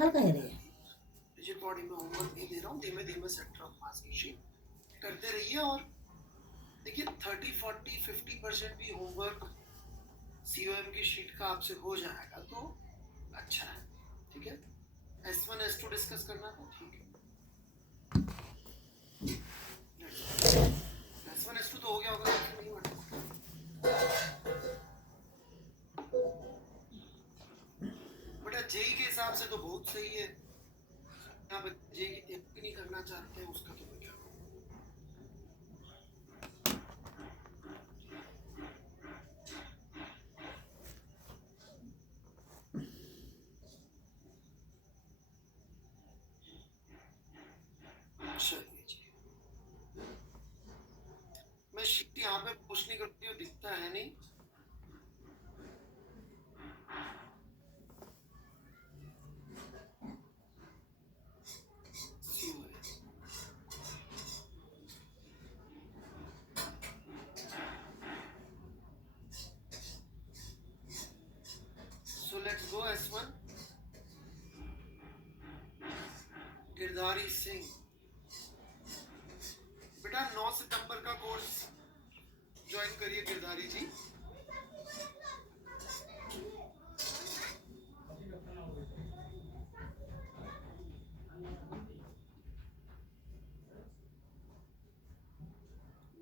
पागल कह रहे हैं। रिजिड बॉडी में होमवर्क नहीं दे रहा हूँ, धीमे धीमे सेंटर ऑफ मास की शीट करते रहिए। और देखिए 30, 40, 50% भी होमवर्क COM की शीट का आपसे हो जाएगा तो अच्छा है। ठीक है, S1 S2 डिस्कस करना था, ठीक है। S1 S2 तो हो गया होगा, नहीं हुआ? बेटा जेई के हिसाब से तो बहुत सही है। आप जेई की तैयारी नहीं करना चाहते हैं उसका तो मैं क्या करूं? चलिए जी, मैं शीट यहाँ पे पुश नहीं करती हूँ, दिखता है नहीं। So let's go S1। Girdhari Singh, बेटा 9 सितंबर का कोर्स ज्वाइन करिए गिरधारी जी।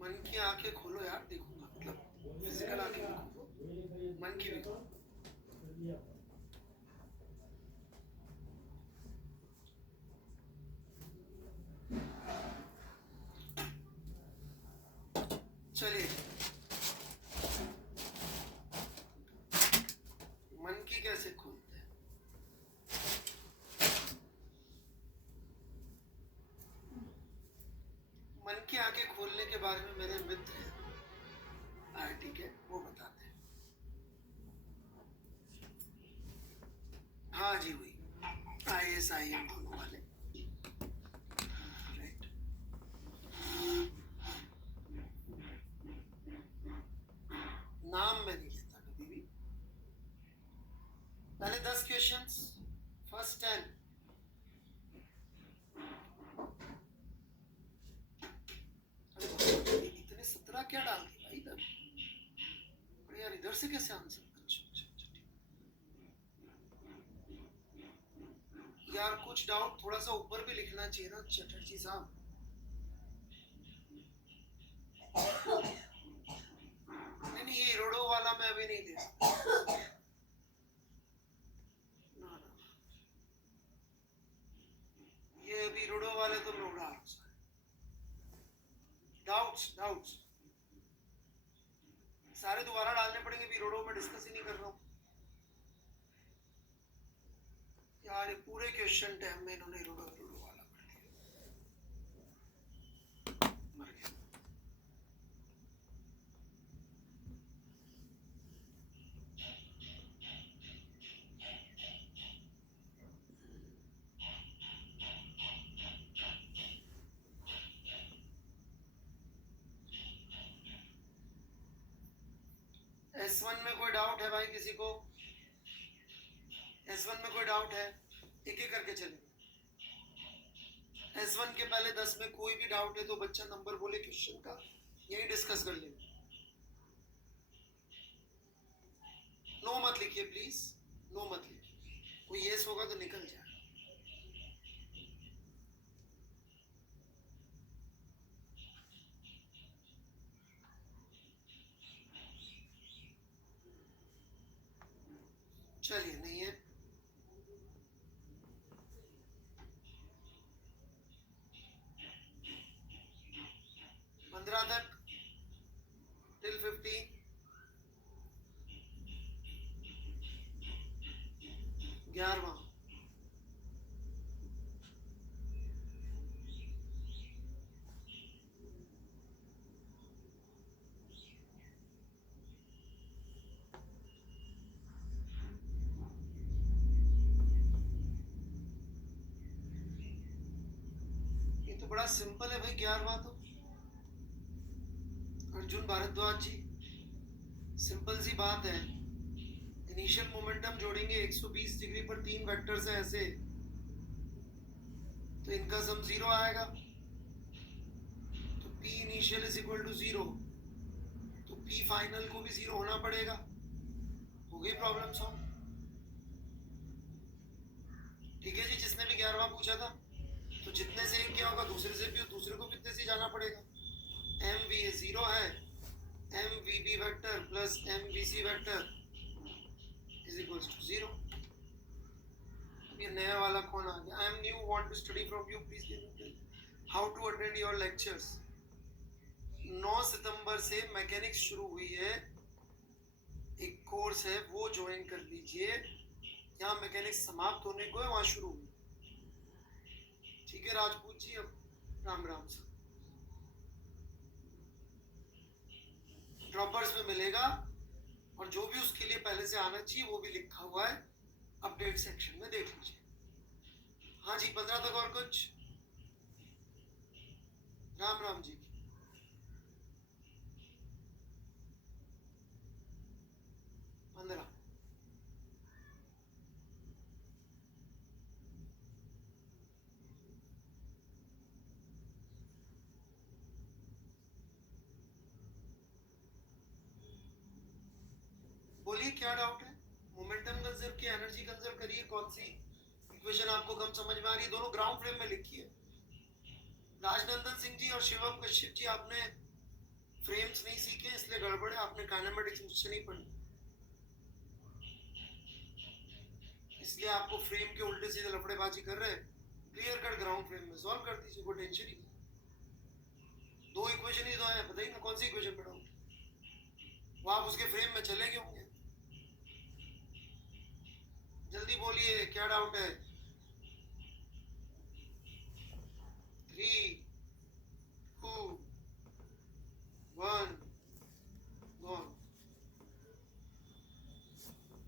मन की आंखें खोलो यार, देखूंगा, मतलब फिजिकल आंखें भी खोलो, मन की भी खोलो। चलिए, मन की कैसे खोलते हैं? मन की आंखें खोलने के बारे में मेरे मित्र IIT के वो बताते हैं। हाँ जी, वही IAS IM दोनों वाले, राइट। नाम मैं नहीं लेता कभी भी। पहले 10 क्वेश्चंस, फर्स्ट 10। अरे इतने 17 क्या डाल दिए भाई इधर? अरे यार इधर से कैसे आंसर? यार कुछ डाउट थोड़ा सा ऊपर भी लिखना चाहिए ना चटर्जी साहब। नहीं, ये रोडो वाला मैं अभी नहीं दे सकता। ना ना, ये अभी रोडो वाले तो लोड़ा डाउट्स सारे दोबारा डालने पड़ेंगे। भी रोडो में डिस्कस ही नहीं कर रहा हूँ यार, पूरे क्वेश्चन टाइम में इन्होंने रोडो वाला कर दिया, मर गया। S1 में कोई डाउट है भाई किसी को? S1 में कोई डाउट है? एक एक करके चलेंगे। S1 के पहले 10 में कोई भी डाउट है तो बच्चा नंबर बोले क्वेश्चन का, यही डिस्कस कर लेंगे। नो मत लिखिए प्लीज, नो मत लिखिए। कोई यस होगा तो निकल जाए। चलिए, नहीं है। तक टिल 15। 11वां। ये तो बड़ा सिंपल है भाई, 11वां तो अर्जुन भारद्वाज जी, सिंपल सी बात है। इनिशियल मोमेंटम जोड़ेंगे 120 डिग्री पर 3 वेक्टर्स हैं ऐसे, तो इनका सम 0 आएगा, तो P initial is equal to 0, तो P फाइनल को भी 0 होना पड़ेगा। हो गई प्रॉब्लम सॉल्व। ठीक है जी, जिसने भी 11वां पूछा था, तो जितने से एक क्या होगा दूसरे से भी, दूसरे को भी इतने से जाना पड़ेगा। एम वी 0 है, M V B vector plus M V C vector is equal to 0। ये नया वाला कौन आ गया? I am new, want to study from you, please tell me how to attend your lectures. 9 सितंबर से मैकेनिक्स शुरू हुई है, एक कोर्स है वो ज्वाइन कर लीजिए। यहाँ मैकेनिक्स समाप्त होने को है, वहाँ शुरू हुई। ठीक है राजपूत जी, अब राम राम सर। ड्रॉपर्स में मिलेगा, और जो भी उसके लिए पहले से आना चाहिए वो भी लिखा हुआ है, अपडेट सेक्शन में देख लीजिए। हाँ जी, 15 तक और कुछ? राम राम जी। 15। बोलिए क्या डाउट है? मोमेंटम कंजर्व की एनर्जी कंजर्व करिए। कौन सी इक्वेशन आपको कम समझ में आ रही है? दोनों ग्राउंड फ्रेम में लिखी है। राजनंदन सिंह जी और शिवम कश्यप जी, आपने फ्रेम्स नहीं सीखे इसलिए गड़बड़ है, आपने काइनेमेटिक्स मुझसे नहीं पढ़ी, इसलिए आपको फ्रेम के उल्टे सीधे लफड़ेबाजी कर रहे हैं। क्लियर कट ग्राउंड फ्रेम में सॉल्व कर दीजिए, कोई टेंशन ही नहीं। 2 इक्वेशन ही तो है, बताइए ना कौन सी इक्वेशन पे डाउट? वो आप उसके फ्रेम में चले गए होंगे। जल्दी बोलिए क्या डाउट है? 3 2 1 गॉन।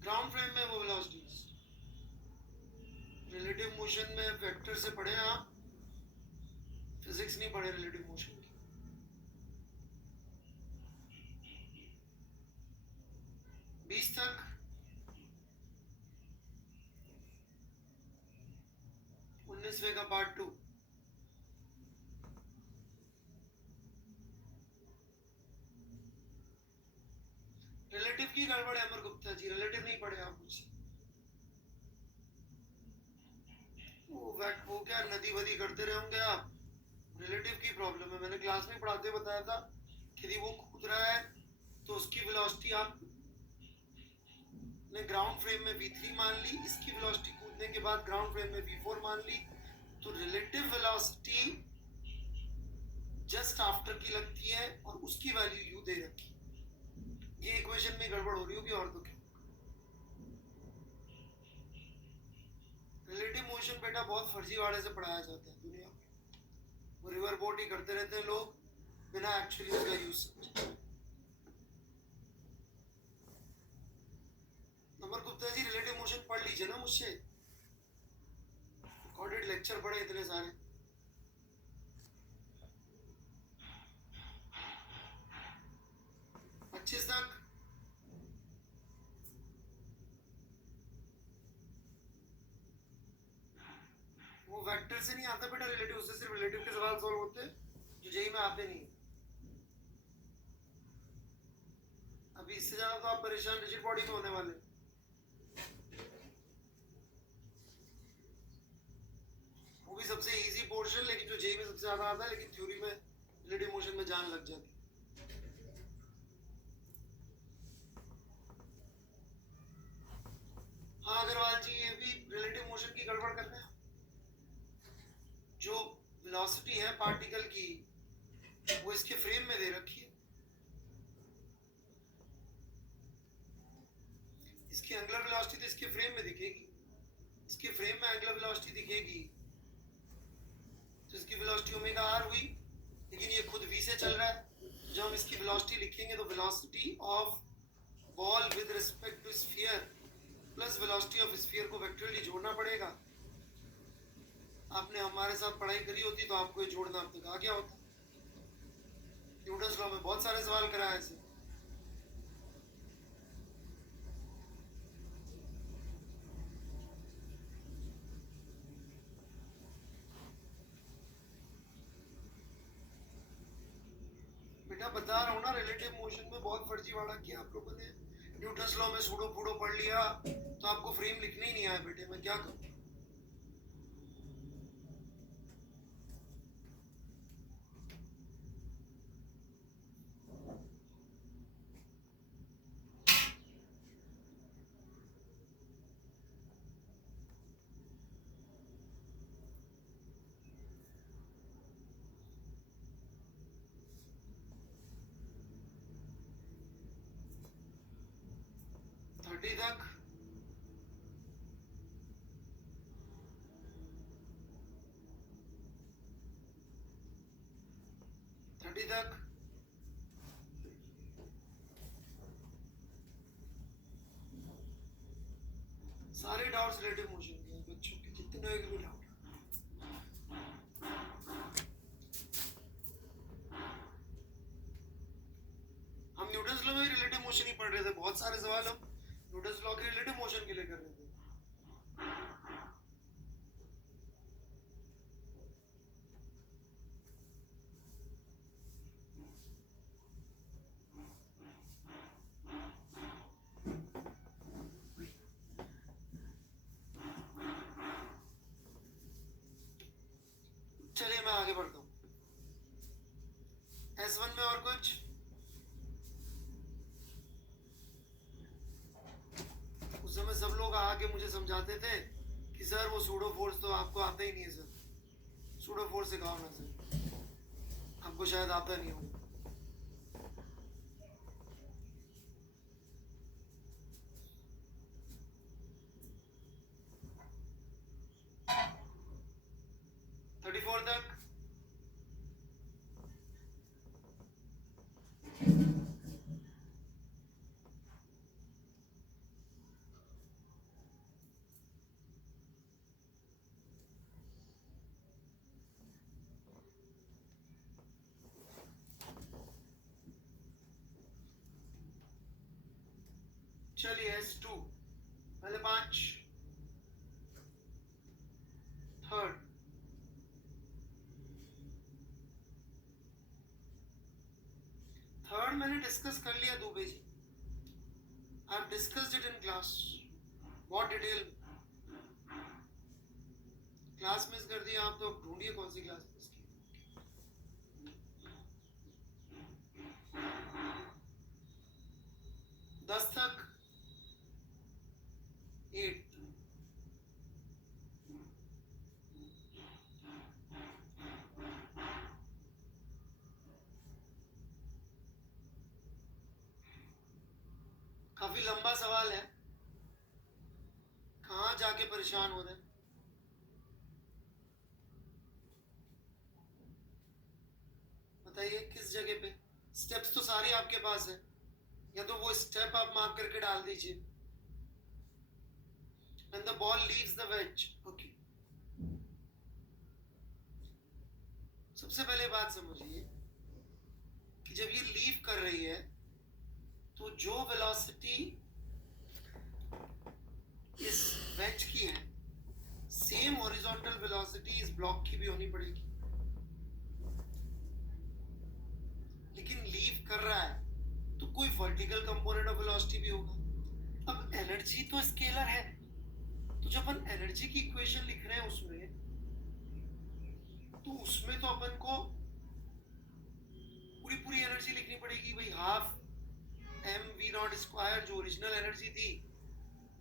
ग्राउंड फ्रेम में वो वेलोसिटीज, रिलेटिव मोशन में वेक्टर से पढ़े आप, फिजिक्स नहीं पढ़े रिलेटिव मोशन की। 20 तक। 19वें का पार्ट 2। रिलेटिव की गड़बड़ है अमर गुप्ता जी, रिलेटिव नहीं पढ़े आप मुझसे। वो क्या नदी वदी करते रहे होंगे आप, रिलेटिव की प्रॉब्लम है। मैंने क्लास में पढ़ाते बताया था कि यदि वो कूद रहा है तो उसकी वेलोसिटी आप ने ग्राउंड फ्रेम में v3 मान ली, इसकी वेलोसिटी कूदने के बाद ग्राउंड फ्रेम में v4 मान ली, तो रिलेटिव वेलोसिटी जस्ट आफ्टर की लगती है और उसकी वैल्यू u दे रखी। ये इक्वेशन में गड़बड़ हो रही होगी और तो क्या। रिलेटिव मोशन बेटा बहुत फर्जीवाड़े से पढ़ाया जाता है दुनिया में, वो रिवर बोट ही करते रहते हैं लोग बिना एक्चुअली उसका यूज समझे। अमर गुप्ता जी रिलेटिव मोशन पढ़ लीजिए ना मुझसे, रिकॉर्डेड लेक्चर पढ़े इतने सारे। पच्चीस तक। वो वेक्टर से नहीं आता बेटा रिलेटिव, उससे सिर्फ रिलेटिव के सवाल सॉल्व होते हैं जो जेई में आते नहीं। अभी इससे ज्यादा तो आप परेशान रिजिड बॉडी में होने वाले। वो भी सबसे इजी पोर्शन, लेकिन जो जेई में सबसे ज्यादा आता है, लेकिन थ्योरी में रिलेटिव मोशन में जान लग जाती। हाँ अग्रवाल जी, ये भी रिलेटिव मोशन की गड़बड़ कर रहे हैं। जो वेलोसिटी है पार्टिकल की वो इसके फ्रेम में दे रखी है, इसकी एंगुलर वेलोसिटी तो इसके फ्रेम में दिखेगी, इसके फ्रेम में एंगुलर वेलोसिटी दिखेगी, तो इसकी वेलोसिटी ओमेगा आर हुई, लेकिन ये खुद v से चल रहा है, तो जब हम इसकी वेलोसिटी लिखेंगे तो velocity of ball with respect to sphere plus velocity of sphere को वेक्टरली जोड़ना पड़ेगा। आपने हमारे साथ पढ़ाई करी होती तो आपको ये जोड़ना अब तक आ गया होता। न्यूटन्स लॉ में बहुत सारे सवाल कराए ऐसे। मैं बता रहा हूँ ना, रिलेटिव मोशन में बहुत फर्जीवाड़ा किया आप लोगों ने। न्यूटन्स लॉ में सूडो फूडो पढ़ लिया तो आपको फ्रेम लिखने ही नहीं आया बेटे, मैं क्या करूँ। थर्टी तक थर्टी तक सारे डाउट्स रिलेटिव मोशन के हैं बच्चों के, जितने भी डाउट। हम न्यूटन्स लॉ में भी रिलेटिव मोशन ही पढ़ रहे थे, बहुत सारे सवाल हम न्यूटन्स लॉ के रिलेटिव मोशन के लिए कर रहे थे। चलिए मैं आगे बढ़ता हूँ। S1 में और कुछ? उस समय सब लोग आके मुझे समझाते थे कि सर वो सूडो फोर्स तो आपको आता ही नहीं है सर, सूडो फोर्स सिखाओ ना सर, आपको शायद आता नहीं होगा। थर्टी फोर तक चलिए S2 पहले 5। थर्ड मैंने डिस्कस कर लिया Dubey ji, I have discussed it in class, बहुत डिटेल। क्लास मिस कर दिया आप तो ढूंढिए कौन सी क्लास मिस की। 10 तक 8। काफी लंबा सवाल है, कहाँ जाके परेशान हो रहे हैं। बताइए किस जगह पे? स्टेप्स तो सारे आपके पास है, या तो वो स्टेप आप मार्क करके डाल दीजिए। When the ball leaves the wedge, okay. सबसे पहले बात समझिए कि जब ये लीव कर रही है तो जो वेलोसिटी इस वेज की है, सेम हॉरिजॉन्टल वेलोसिटी इस ब्लॉक की भी होनी पड़ेगी। लेकिन लीव कर रहा है तो कोई वर्टिकल कंपोनेंट ऑफ वेलोसिटी भी होगा। अब एनर्जी तो स्केलर है, तो जब अपन एनर्जी की इक्वेशन लिख रहे हैं उसमें तो अपन को पूरी एनर्जी लिखनी पड़ेगी भाई। Half m v naught square जो ओरिजिनल एनर्जी थी,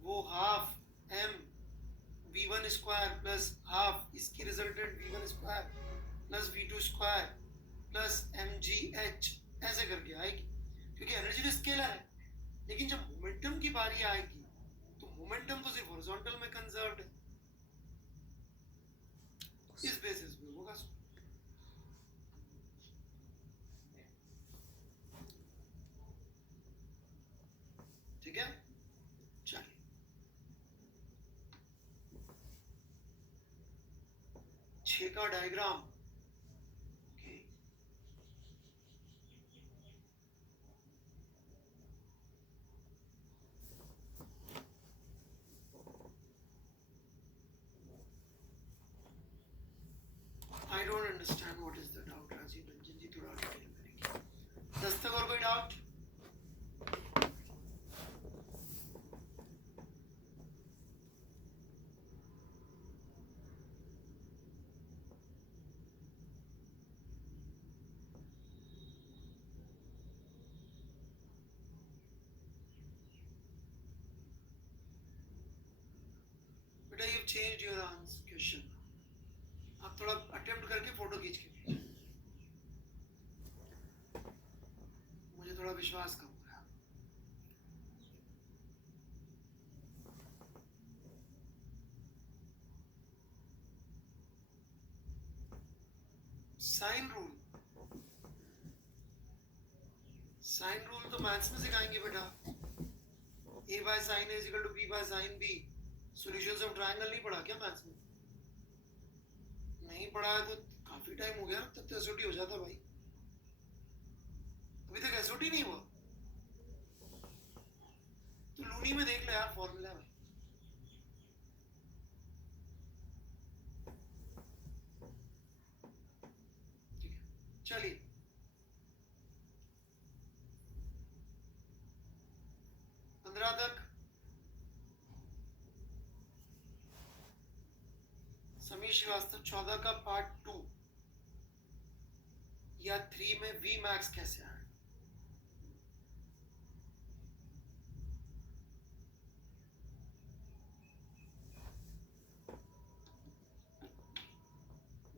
वो half m v one square plus half इसकी resultant v one square plus v two square plus m g h, ऐसे करके आएगी, क्योंकि एनर्जी तो स्केलर है। लेकिन जब मोमेंटम की बारी आएगी तो मोमेंटम तो सिर्फ हॉरिजॉन्टल में कंजर्व्ड है, इस बेसिस पे होगा। ठीक है, चलिए 6 का diagram. I don't understand what is the doubt, Rajiv Ranjan जी, थोड़ा डिटेल करेंगे। दस्तक और कोई डाउट? बेटा you change your answer question, आप थोड़ा अटेम्प्ट करके फोटो खींच के भेजिए, मुझे थोड़ा विश्वास कम हो रहा है। साइन रूल, साइन रूल तो मैथ्स में सिखाएंगे बेटा। a by sin a is equal to b by sin b। Solutions of triangle नहीं पढ़ा क्या मैथ्स में? नहीं पढ़ा है तो काफी टाइम हो गया, तब तो एसओटी हो जाता भाई, अभी तक एसओटी नहीं हुआ तो लूनी में देख लो यार फॉर्मूला में। ठीक है चलिए, तक समीर श्रीवास्तव 14 का पार्ट 2 या 3 में वी मैक्स कैसे आए?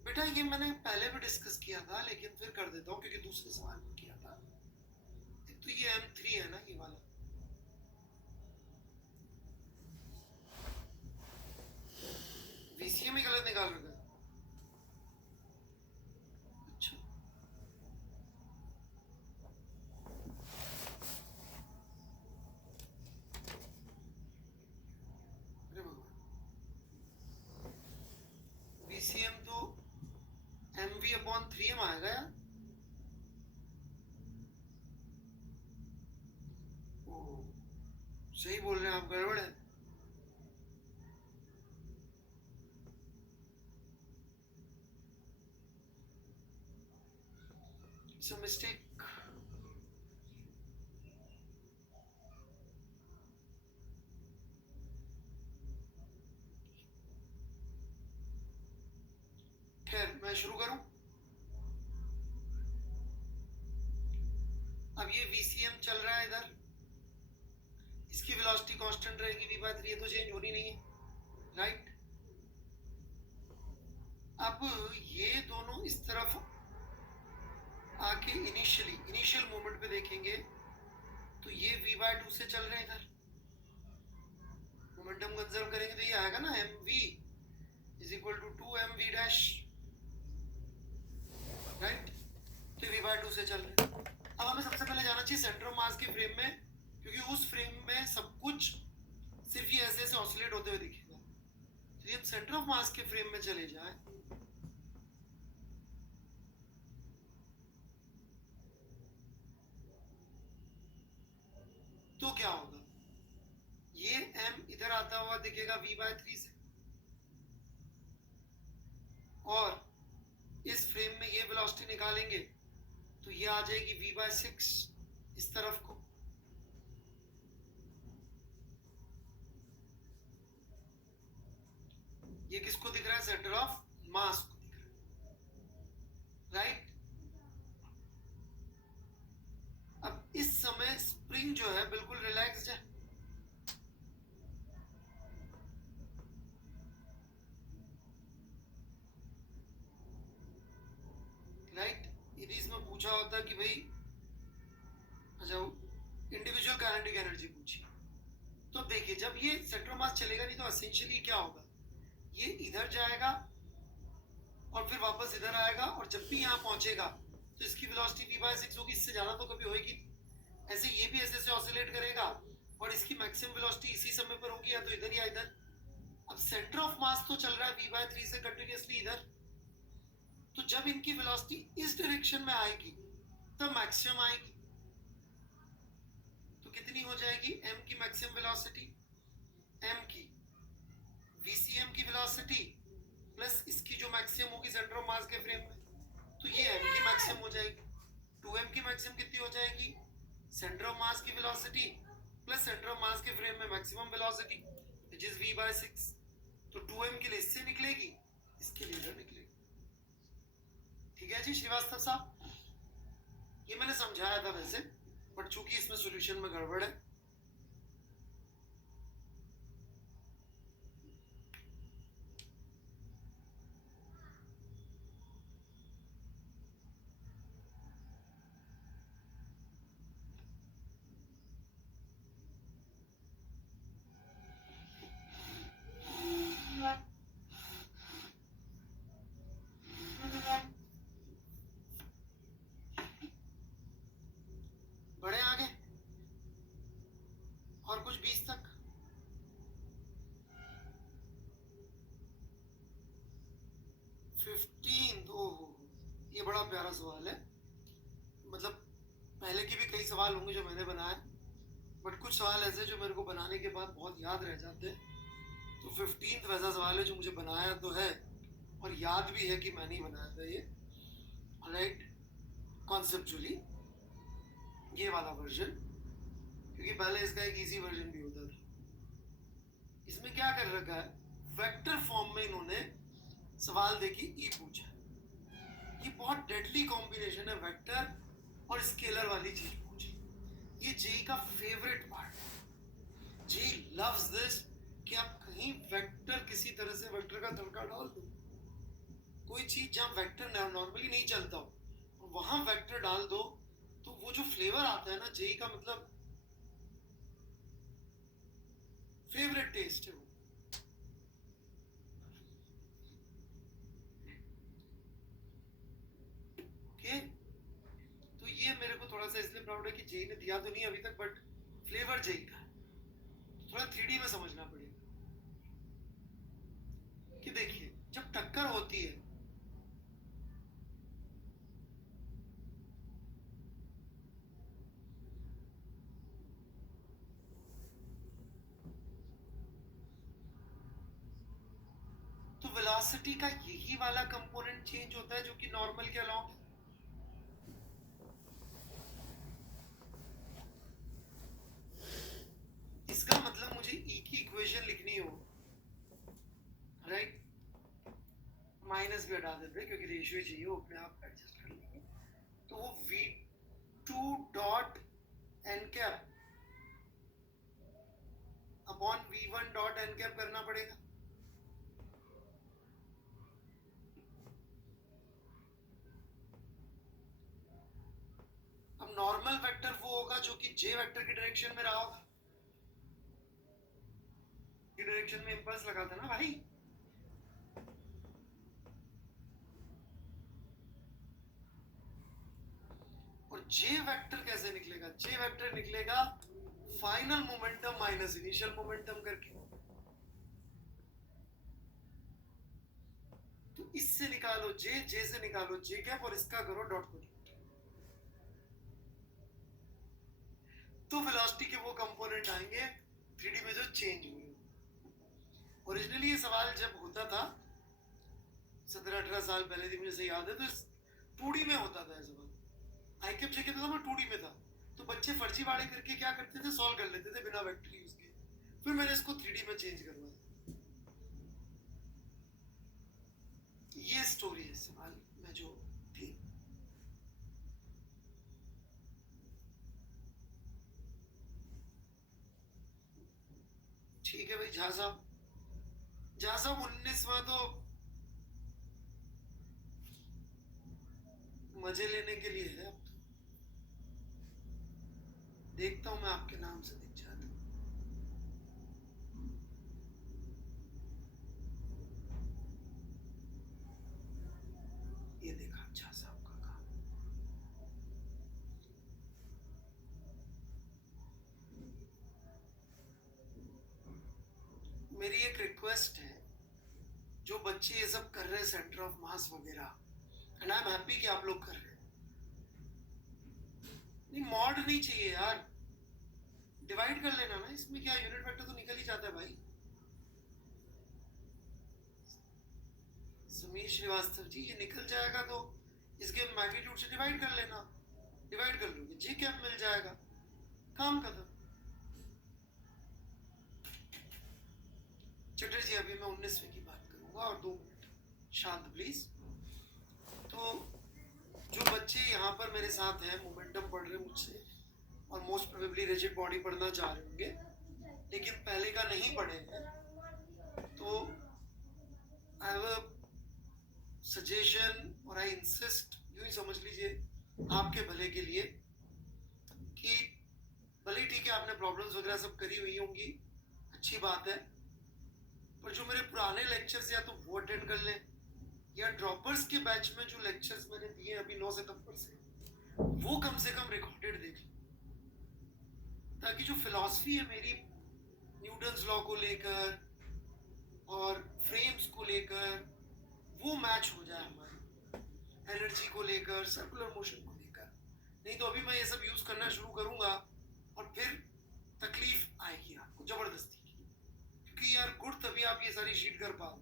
बेटा ये मैंने पहले भी डिस्कस किया था, लेकिन फिर कर देता हूँ क्योंकि दूसरे सवाल में किया था। तो ये M3 है ना, ये वाला VCM ही गलत निकाल रखा है। अच्छा अरे भगवान, VCM तो MV/3M आएगा यार। ओ सही बोल रहे हैं आप, गड़बड़ है। It's a mistake. खैर मैं शुरू करूं। अब ये VCM चल रहा है इधर, इसकी वेलोसिटी कांस्टेंट रहेगी v/3, ये तो चेंज होनी नहीं है, राइट। अब ये दोनों इस तरफ आके इनिशियल मोमेंट पे देखेंगे तो ये v/2 से चल रहे हैं इधर, मोमेंटम कंजर्व करेंगे तो ये आएगा ना mv is equal to 2mv dash, right. तो v/2 से चल रहे हैं। अब हमें सबसे पहले जाना चाहिए सेंटर ऑफ मास के फ्रेम में, क्योंकि उस फ्रेम में सब कुछ सिर्फ ये ऐसे ऐसे ऑसिलेट होते हुए दिखेगा। तो ये सेंटर ऑफ मास के फ्रेम में चले जाए तो क्या होगा, ये m इधर आता हुआ दिखेगा v/3 से, और इस फ्रेम में ये वेलोसिटी निकालेंगे तो ये आ जाएगी v/6 इस तरफ को। ये किसको दिख रहा है? सेंटर ऑफ मास को दिख रहा है, राइट। अब इस समय स्प्रिंग जो है बिल्कुल रिलैक्स्ड है, राइट। यदि इसमें पूछा होता कि भाई अच्छा इंडिविजुअल काइनेटिक एनर्जी पूछी, तो देखिए जब ये सेंटर ऑफ मास चलेगा नहीं तो एसेंशियली क्या होगा, ये इधर जाएगा और फिर वापस इधर आएगा, और जब भी यहाँ पहुंचेगा तो इसकी वेलोसिटी v/6 होगी, इससे ज्यादा तो कभी होगी। ऐसे ये भी ऐसे ऐसे ऑसिलेट करेगा और इसकी मैक्सिमम वेलोसिटी इसी समय पर होगी, या तो इधर या इधर। अब सेंटर ऑफ मास तो चल रहा है v/3 से कंटिन्यूअसली इधर, तो जब इनकी वेलोसिटी इस डायरेक्शन में आएगी तब मैक्सिमम आएगी। तो कितनी हो जाएगी m की मैक्सिमम वेलोसिटी, m की VCM की वेलोसिटी प्लस इसकी जो मैक्सिमम होगी सेंटर ऑफ मास के फ्रेम में, तो ये m की मैक्सिमम हो जाएगी। 2m की मैक्सिमम कितनी हो जाएगी, सेंटर ऑफ मास की velocity plus centre of mass के फ्रेम में maximum velocity which is v/6। तो 2m के लिए इससे निकलेगी, इसके लिए इधर निकलेगी। ठीक है जी श्रीवास्तव साहब, ये मैंने समझाया था वैसे, बट चूंकि इसमें सॉल्यूशन में गड़बड़ है। बढ़े आगे और कुछ 20 तक। 15, ओहो ये बड़ा प्यारा सवाल है। मतलब पहले के भी कई सवाल होंगे जो मैंने बनाए, बट कुछ सवाल ऐसे जो मेरे को बनाने के बाद बहुत याद रह जाते हैं। तो 15th वैसा सवाल है जो मुझे बनाया तो है और याद भी है कि मैंने ही बनाया था ये, राइट, कॉन्सेप्चुअली ये वाला वर्जन, क्योंकि पहले इसका एक इजी वर्जन भी होता था। इसमें क्या कर रखा है, वेक्टर फॉर्म में इन्होंने सवाल देखी ई पूछा। ये बहुत डेडली कॉम्बिनेशन है, वेक्टर और स्केलर वाली चीज पूछी। ये जेई का फेवरेट पार्ट है। जेई लव्स दिस कि आप कहीं वेक्टर किसी तरह से वेक्टर का तड़का डाल दो, कोई चीज जहां वेक्टर नॉर्मली नहीं चलता हो वहां वेक्टर डाल दो, तो वो जो फ्लेवर आता है ना जेई का, मतलब फेवरेट टेस्ट है वो। ओके, तो ये मेरे को थोड़ा सा इसलिए प्राउड है कि जेई ने दिया तो नहीं अभी तक, बट फ्लेवर जेई का है। थोड़ा 3D में समझना पड़ेगा कि देखिए जब टक्कर होती है तो वेलोसिटी का यही वाला कंपोनेंट चेंज होता है जो कि नॉर्मल के अलाउंग है। इसका मतलब मुझे ई की इक्वेशन लिखनी हो, राइट, माइनस भी हटा देते क्योंकि रेशियो चाहिए, वो अपने आप एडजस्ट कर लेंगे। तो वो v2 dot N cap upon v1 dot N cap करना पड़ेगा। अब नॉर्मल वेक्टर वो होगा जो कि जे वेक्टर की डायरेक्शन में रहा होगा, की डायरेक्शन में इंपल्स लगा था ना भाई। और जे वेक्टर कैसे निकलेगा, जे वेक्टर निकलेगा final momentum minus initial momentum करके। तो इससे निकालो जे, जे से निकालो जे कैप और इसका करो डॉट प्रोडक्ट, तो वेलोसिटी के वो कंपोनेंट आएंगे 3D में जो चेंज हुए। ओरिजिनली ये सवाल जब होता था 17-18 साल पहले थी, मुझे सही याद है, तो 2D में होता था ये सवाल। आई कैप जेके था, मैं 2D में था, तो बच्चे फर्जीवाड़े करके क्या करते थे, सॉल्व कर लेते थे बिना वेक्टर यूज किए। फिर मैंने इसको 3D में चेंज करवाया। ये स्टोरी है सवाल में जो थी। ठीक है भाई, झा साहब, झा साहब 19वां तो मजे लेने के लिए है। अब तो देखता हूं मैं आपके नाम से दिख जाता हूं। ये देखा झा साहब का काम। मेरी एक रिक्वेस्ट है, जो बच्चे ये सब कर रहे हैं सेंटर ऑफ मास वगैरह, एंड आई एम हैप्पी कि आप लोग कर रहे हैं, नहीं मॉड नहीं चाहिए यार, डिवाइड कर लेना ना, इसमें क्या यूनिट वेक्टर तो निकल ही जाता है भाई। समीर श्रीवास्तव जी, ये निकल जाएगा तो इसके मैग्नीट्यूड से डिवाइड कर लेना, डिवाइड कर लोगे, जे कैप मिल जाएगा, काम खत्म। चटर्जी अभी मैं 19वें की बात करूंगा और 2 मिनट शांत प्लीज। तो जो बच्चे यहाँ पर मेरे साथ हैं, मोमेंटम पढ़ रहे मुझसे और मोस्ट प्रोबेबली रिजिड बॉडी पढ़ना चाह रहे होंगे लेकिन पहले का नहीं पढ़े हैं, तो आई हैव अ सजेशन और आई इंसिस्ट, यूं ही समझ लीजिए आपके भले के लिए, कि भले ठीक है आपने प्रॉब्लम्स वगैरह सब करी हुई होंगी, अच्छी बात है, पर जो मेरे पुराने लेक्चर्स या तो वो अटेंड कर लें या ड्रॉपर्स के बैच में जो लेक्चर्स मैंने दिए अभी 9 सितंबर से, वो कम से कम रिकॉर्डेड देख लें, ताकि जो फिलॉसफी है मेरी न्यूटन्स लॉ को लेकर और फ्रेम्स को लेकर वो मैच हो जाए हमारी एनर्जी को लेकर, सर्कुलर मोशन को लेकर। नहीं तो अभी मैं ये सब यूज करना शुरू करूंगा और फिर तकलीफ आएगी आपको जबरदस्ती की, क्योंकि यार गुड तभी आप ये सारी शीट कर पाओ।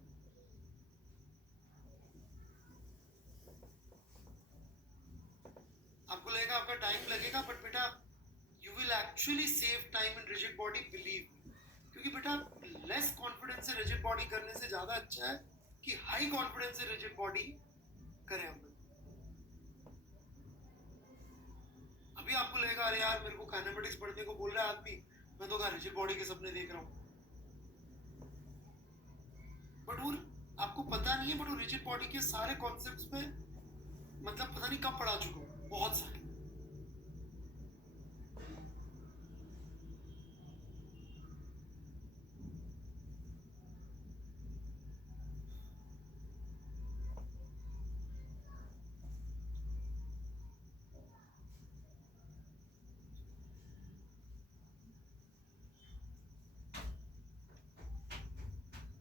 आपको लगेगा आपका टाइम लगेगा, बट बेटा you will actually save time in rigid body, believe me. क्योंकि बेटा लेस कॉन्फिडेंस से रिजिड बॉडी करने से ज्यादा अच्छा है कि हाई कॉन्फिडेंस से रिजिड बॉडी करें हम लोग। अभी आपको लगेगा अरे यार मेरे को काइनेमेटिक्स पढ़ने को बोल रहा है आदमी, मैं तो कहा रिजिड बॉडी के सपने देख रहा हूँ, बट वो आपको पता नहीं है, बट वो रिजिड बॉडी के सारे कॉन्सेप्ट्स पे मतलब पता नहीं कब पढ़ा चुका हूँ, बहुत सारे।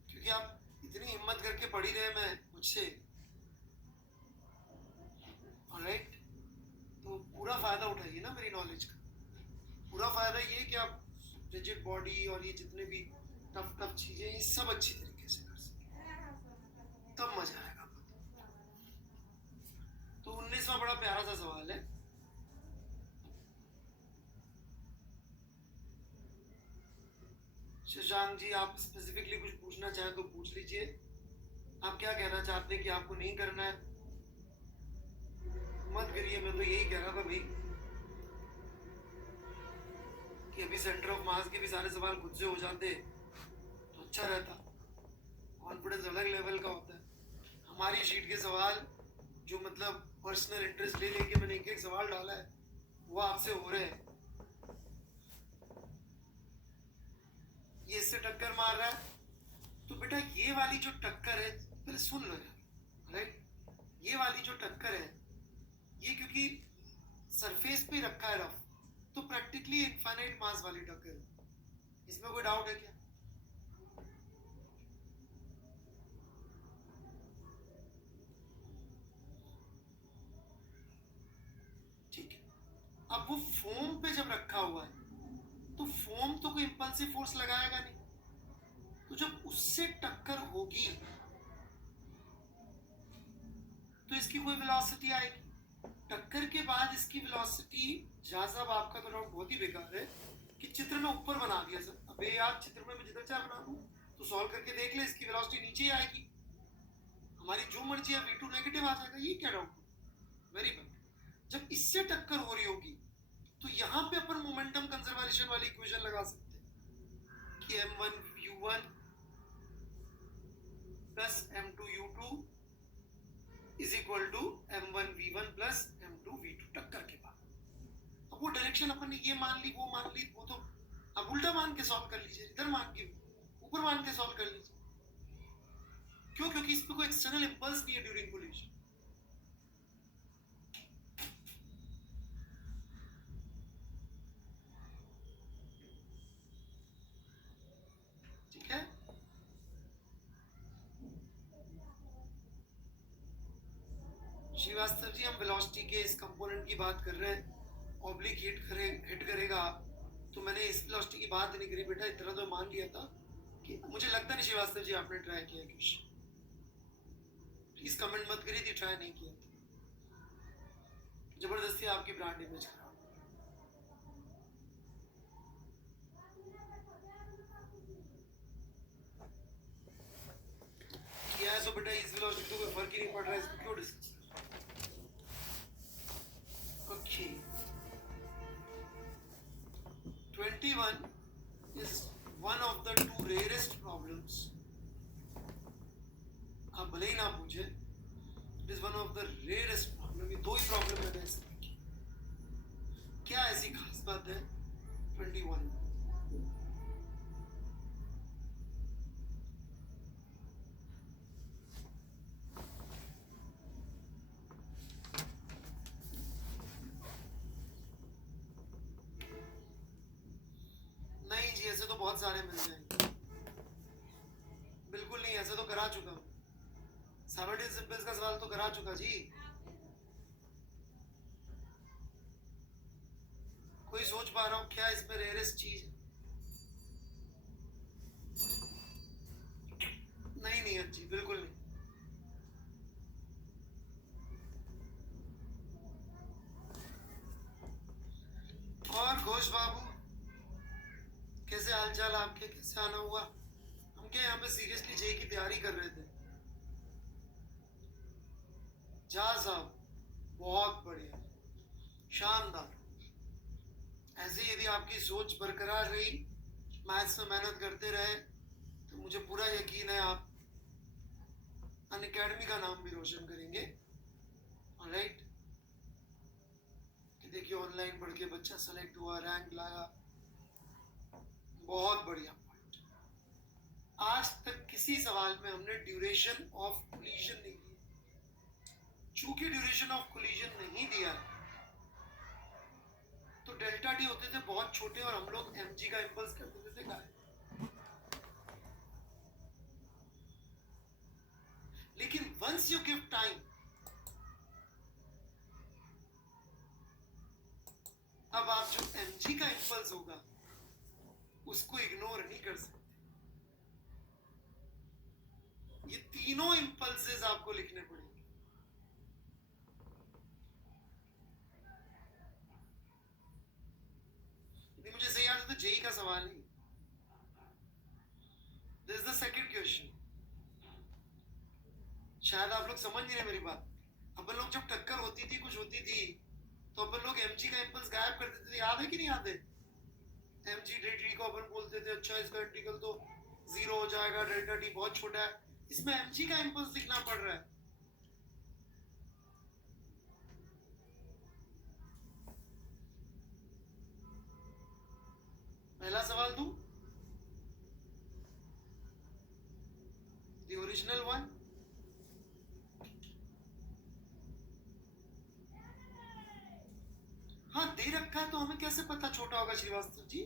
क्योंकि आप इतनी हिम्मत करके पढ़ ही रहे मैं मुझसे, ऑलराइट, तो पूरा फायदा उठाइए ना मेरी नॉलेज का। पूरा फायदा ये कि आप रिजिड बॉडी और ये जितने भी टफ टफ चीजें ये सब अच्छी तरीके से कर सकें, तब मजा आएगा। तो 19वां बड़ा प्यारा सा सवाल है, शशांक जी आप स्पेसिफिकली कुछ पूछना चाहें तो पूछ लीजिए। आप क्या कहना चाहते हैं कि आपको नहीं करना है? मत करिए, मैं तो यही कह रहा था भाई कि अभी सेंटर ऑफ मास के भी सारे सवाल खुद से हो जाते तो अच्छा रहता। कॉन्फिडेंस अलग लेवल का होता है। हमारी शीट के सवाल जो मतलब पर्सनल इंटरेस्ट ले लेके मैंने एक एक सवाल डाला है वो आपसे हो रहे हैं, ये इससे टक्कर मार रहा है। तो बेटा ये वाली जो टक्कर है पहले सुन लो यार, राइट, ये वाली जो टक्कर है ये क्योंकि सरफेस पे रखा है रफ, तो प्रैक्टिकली इनफाइनाइट मास वाली टक्कर है, इसमें कोई डाउट है क्या? ठीक है, अब वो फोम पे जब रखा हुआ है तो फोम तो कोई इंपल्सिव फोर्स लगाएगा नहीं, तो जब उससे टक्कर होगी तो इसकी कोई वेलोसिटी आएगी, टक्कर के बाद इसकी वेलोसिटी। जहां साहब आपका तो डाउट बहुत ही बेकार है कि चित्र में ऊपर बना दिया सर, अबे यार चित्र में मैं जिधर चाहे बना दूं, तो सॉल्व करके देख ले, इसकी वेलोसिटी नीचे ही आएगी, हमारी जो मर्जी है v2 नेगेटिव आ जाएगा, ये क्या डाउट? Very good. जब इससे टक्कर हो रही होगी तो यहाँ पे अपन मोमेंटम कंजर्वेशन वाली इक्वेशन लगा सकते हैं कि m1u1 plus m2u2 is equal to m1v1 plus m2v2 टक्कर के बाद। अब वो डायरेक्शन अपन ने ये मान ली वो मान ली, वो तो अब उल्टा मान के सॉल्व कर लीजिए, इधर मान के ऊपर मान के सॉल्व कर लीजिए। क्यों? क्योंकि इस पे कोई एक्सटर्नल इंपल्स नहीं है ड्यूरिंग कोलिजन। ठीक है, श्रीवास्तव जी हम वेलोसिटी के इस कंपोनेंट की बात कर रहे हैं, ऑब्लिक हिट करेगा, तो मैंने इस वेलोसिटी की बात नहीं करी बेटा, इतना तो मान लिया था कि मुझे लगता नहीं श्रीवास्तव जी आपने ट्राई किया क्वेश्चन, प्लीज कमेंट मत करिए थी ट्राई नहीं किया था, जबरदस्ती आपकी ब्रांड इमेज खराब। किया है तो बेटा इस लॉजिक तो कोई फर्क ही नहीं पड़ रहा है, इसको क्यों डिस्कस कर। Okay 21 is one of the two rarest problems. आप भले ही ना पूछे, it is one of the rarest problem. ये दो ही प्रॉब्लम है इसमें। क्या ऐसी खास बात है 21? नहीं जी, ऐसे तो बहुत सारे मिल जाएंगे। बिल्कुल नहीं, ऐसे तो करा चुका हूँ। 17 सिंपल्स का सवाल तो करा चुका जी। कोई सोच पा रहा हूँ क्या इसमें रेयरेस्ट चीज है? नहीं नहीं अच्छी, बिल्कुल नहीं। और घोष बाबू, कैसे हालचाल आपके? कैसे आना हुआ? हम क्या यहाँ पे सीरियसली जेई की तैयारी कर रहे थे। जा साहब, बहुत बढ़िया, शानदार। ऐसे यदि आपकी सोच बरकरार रही, मैथ्स में मेहनत करते रहे, तो मुझे पूरा यकीन है आप अनअकैडमी का नाम भी रोशन करेंगे। ऑलराइट, कि देखिए ऑनलाइन पढ़ के बच्चा सेलेक्ट हुआ, रैंक लाया, बहुत बढ़िया पॉइंट। आज तक किसी सवाल में हमने ड्यूरेशन ऑफ कोलिजन नहीं दिया। चूंकि ड्यूरेशन ऑफ कोलिजन नहीं दिया है, तो डेल्टा टी होते थे बहुत छोटे और हम लोग एमजी का इंपल्स कर देते थे गायब। लेकिन वंस यू गिव टाइम, अब आप जो एमजी का इंपल्स होगा उसको इग्नोर नहीं कर सकते। ये तीनों इंपल्सेस आपको लिखने पड़ेंगे। यदि मुझे सही याद है तो जेई का सवाल नहीं। This is the second question. शायद आप लोग समझ नहीं रहे मेरी बात। अपन लोग जब टक्कर होती थी, कुछ होती थी, तो अपन लोग एमजी का इंपल्स गायब कर देते थे। याद है कि नहीं याद है? एमजी डेल्टा टी को अपन बोलते थे अच्छा इसका इंटीग्रल तो जीरो हो जाएगा, डेल्टा टी बहुत छोटा है, इसमें एमजी का इंपल्स लिखना पड़ रहा है। पहला सवाल दूं, द ओरिजिनल वन। हाँ दे रखा है तो हमें कैसे पता छोटा होगा श्रीवास्तव जी?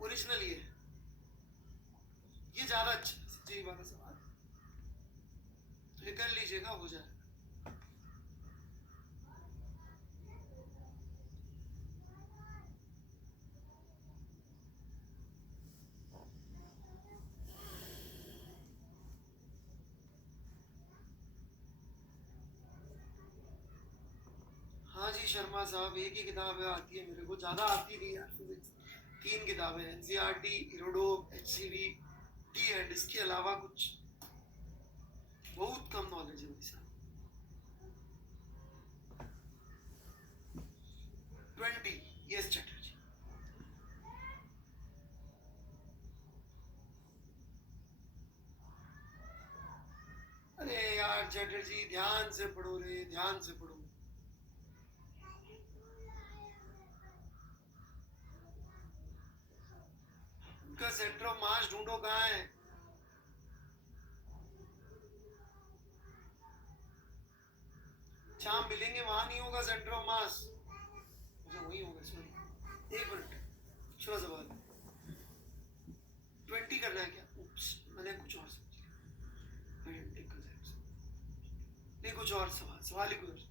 ओरिजिनल ये ज्यादा अच्छा है जी वाला सवाल, तो ये कर लीजिएगा, हो जाएगा। हाँ जी शर्मा साहब, एक ही किताब है आती है मेरे को, ज्यादा आती नहीं यार फिजिक्स। 3 किताबें, एनसीईआरटी, इरोडो, एचसीवी, टी एंड, इसके अलावा कुछ बहुत कम नॉलेज है मेरी साहब। 20 यस चैटर्जी। अरे यार चैटर्जी, ध्यान से पढ़ो रे, ध्यान से पढ़ो। उनका सेंटर ऑफ मास ढूंढो कहाँ है। जहाँ मिलेंगे वहां नहीं होगा सेंटर ऑफ मास। अच्छा वही होगा, सॉरी एक मिनट, दूसरा सवाल 20 करना है क्या? उप्स, मैंने कुछ और समझ लिया। नहीं कुछ और सवाल, सवाल ही कुछ।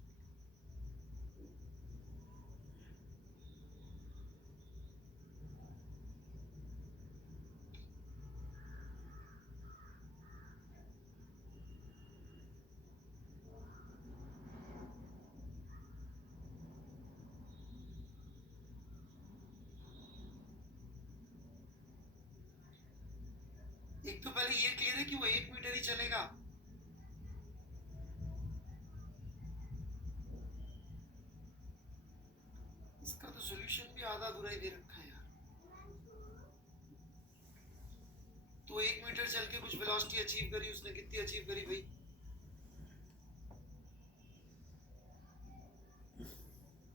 एक तो पहले ये क्लियर है कि वो 1 मीटर ही चलेगा। इसका तो सॉल्यूशन भी आधा अधूरा ही दे रखा है यार। तो 1 मीटर चल के कुछ वेलोसिटी अचीव करी, उसने कितनी अचीव करी भाई?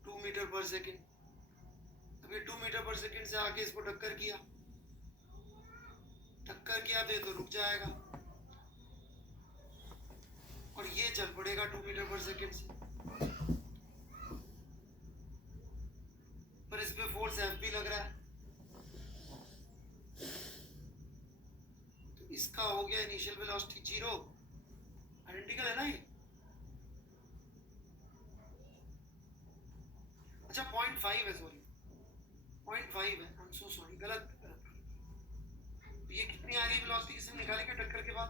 2 मीटर पर सेकेंड। अभी 2 मीटर पर सेकेंड से आगे इसको टक्कर किया तो ये तो रुक जाएगा और ये चल पड़ेगा 2 मीटर पर सेकेंड से। पर इस पे फोर्स एफ भी लग रहा है, तो इसका हो गया इनिशियल वेलोसिटी 0। आइडेंटिकल है ना ये? अच्छा 0.5 है, सॉरी 0.5 है, आई एम सो सॉरी, गलत। ये कितनी आ रही वेलोसिटी किसने निकाली क्या टक्कर के बाद?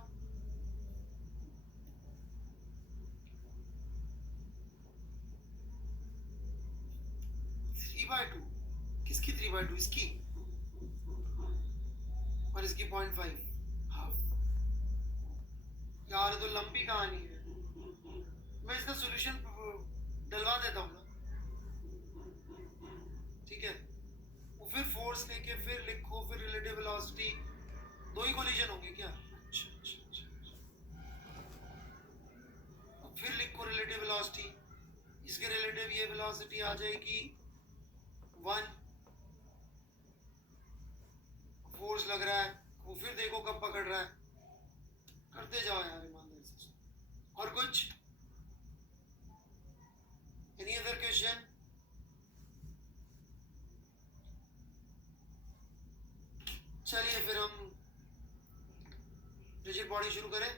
Three by two. किसकी 3/2? इसकी और इसकी 0.5 हाफ। यार तो लंबी कहानी है, मैं इसका सॉल्यूशन डलवा देता हूँ ना, ठीक है? वो फिर फोर्स लेके फिर लिखो, फिर रिलेटिव वेलोसिटी, दो ही कोलिजन होंगे क्या? फिर लिखो रिलेटिव वेलोसिटी, इसके रिलेटिव ये वेलोसिटी आ जाएगी 1। फोर्स लग रहा है, वो फिर देखो कब पकड़ रहा है। करते जाओ यार ईमानदारी से। और कुछ? Any other question? चलिए फिर हम रिजिड बॉडी शुरू करें।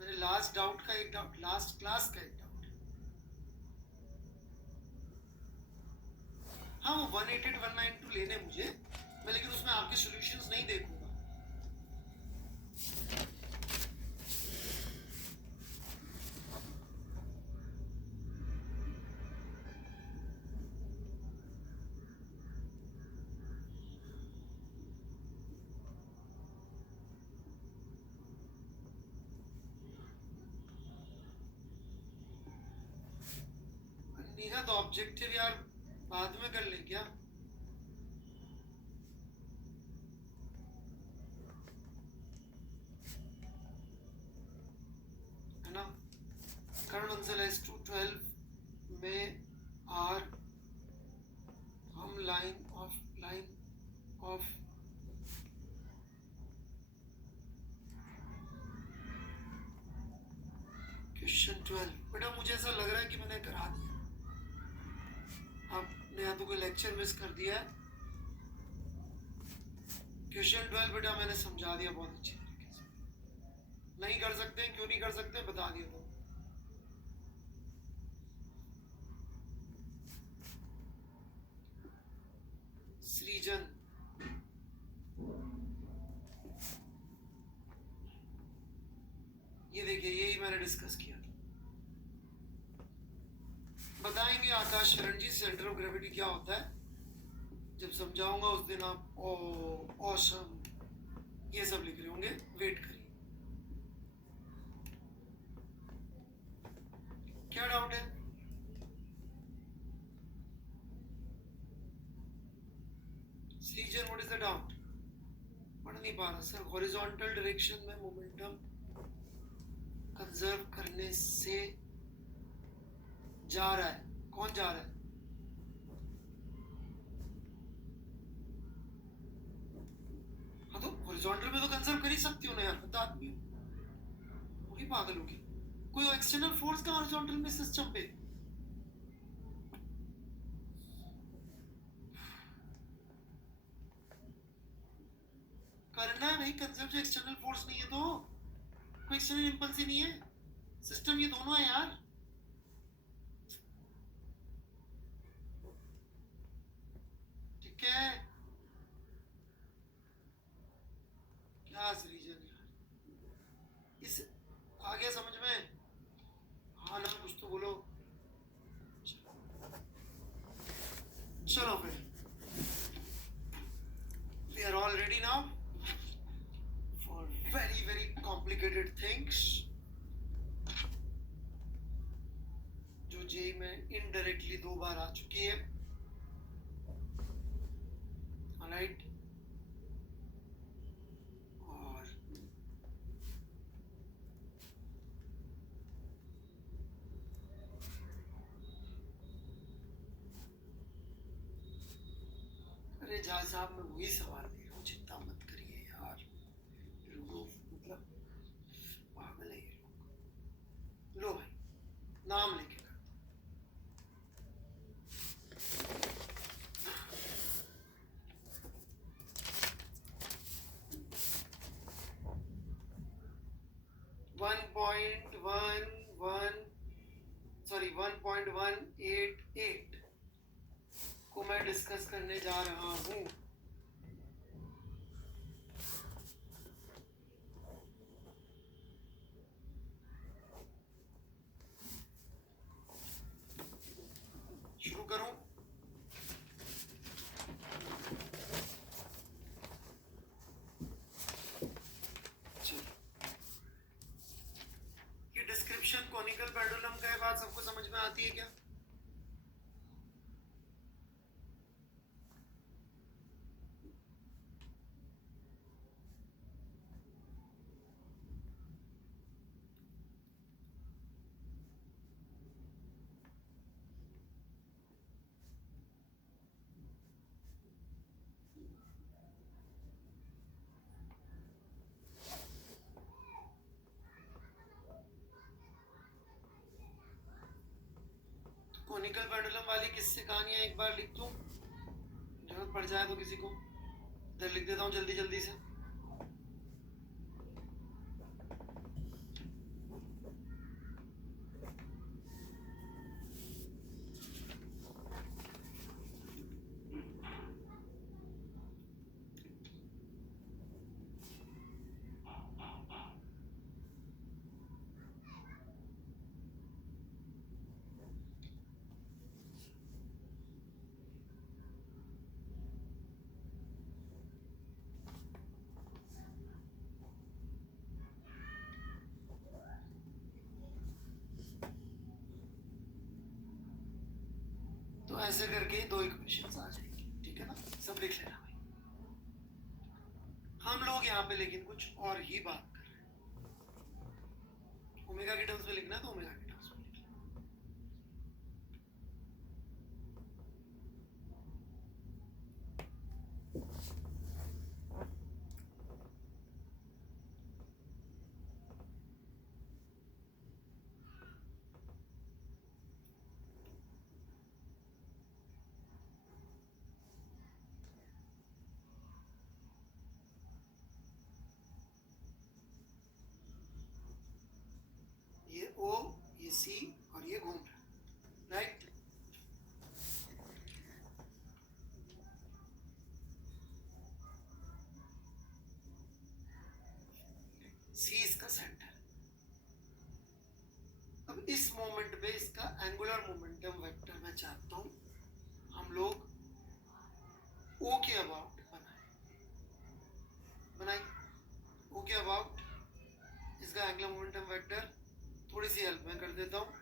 मेरे लास्ट डाउट का एक डाउट, लास्ट क्लास का एक डाउट है। हाँ वो 188 192 लेने मुझे, मैं लेकिन उसमें आपके सॉल्यूशंस नहीं देखूंगा। निगा तो ऑब्जेक्टिव यार बाद में कर ले क्या? है ना? कर्ण मंजिल S212 में आर हम लाइन ऑफ क्वेश्चन 12। बेटा मुझे ऐसा लग रहा है कि मैंने करा दिया, आपने या तो कोई लेक्चर मिस कर दिया है। क्वेश्चन 12 बेटा मैंने समझा दिया बहुत अच्छी तरीके से। नहीं कर सकते, क्यों नहीं कर सकते बता दिया तो। सृजन, ये देखिए यही मैंने डिस्कस किया। बताएंगे आकाश शरण जी सेंटर ऑफ ग्रेविटी क्या होता है, जब समझाऊंगा उस दिन आप ऑसम ये सब लिख रहे होंगे, वेट करिए। क्या डाउट है? Season what is the doubt? पढ़ नहीं पा रहा सर। हॉरिजॉन्टल डायरेक्शन में मोमेंटम कंजर्व करने से जा रहा है, कौन जा रहा है? हाँ तो हॉरिजॉन्टल में तो कंजर्व कर ही सकती हो ना यार, बता आदमी पूरी पागल होगी। कोई एक्सटर्नल फोर्स का हॉरिजॉन्टल में सिस्टम पे करना है भाई। कंजर्व जो एक्सटर्नल फोर्स नहीं है तो कोई एक्सटर्नल इंपल्स ही नहीं है, सिस्टम ये दोनों है यार। ठीक है क्या रीजन यार, इस आ गया समझ में? हाँ ना कुछ तो बोलो। चलो फिर कॉम्प्लिकेटेड थिंग्स जो जेई में इनडायरेक्टली 2 बार आ चुकी है. ऑलराइट. और अरे जहाँ साहब मैं वही सवाल दे रहा हूँ, चिंता मत करिए यार. लोग मतलब पागल है ये लोग. लो भाई, नाम लेके कर. 1.188 को मैं डिस्कस करने जा रहा हूँ. शुरू करूँ? ये डिस्क्रिप्शन कॉनिकल पेंडुलम का है, बात सबको समझ में आती है क्या? कॉनिकल पेंडुलम वाली किससे कहानियां एक बार लिख दूं, जरूरत पड़ जाए तो किसी को. इधर लिख देता हूँ जल्दी जल्दी से. तो ऐसे करके 2 इक्वेशंस आ जाएंगी. ठीक है ना, सब लिख लेना भाई. हम लोग यहाँ पे लेकिन कुछ और ही बात कर रहे हैं. ओमेगा के टर्म्स में लिखना है तो ओमेगा के टर्म्स में लिख लेना. ये O, ये C और ये घूम रहा है. राइट. C इसका सेंटर. अब इस मोमेंट पे इसका एंगुलर मोमेंटम वेक्टर मैं चाहता हूँ हम लोग O के अबाउट बनाए. O के अबाउट इसका एंगुलर मोमेंटम वेक्टर थोड़ी सी हेल्प मैं कर देता हूँ.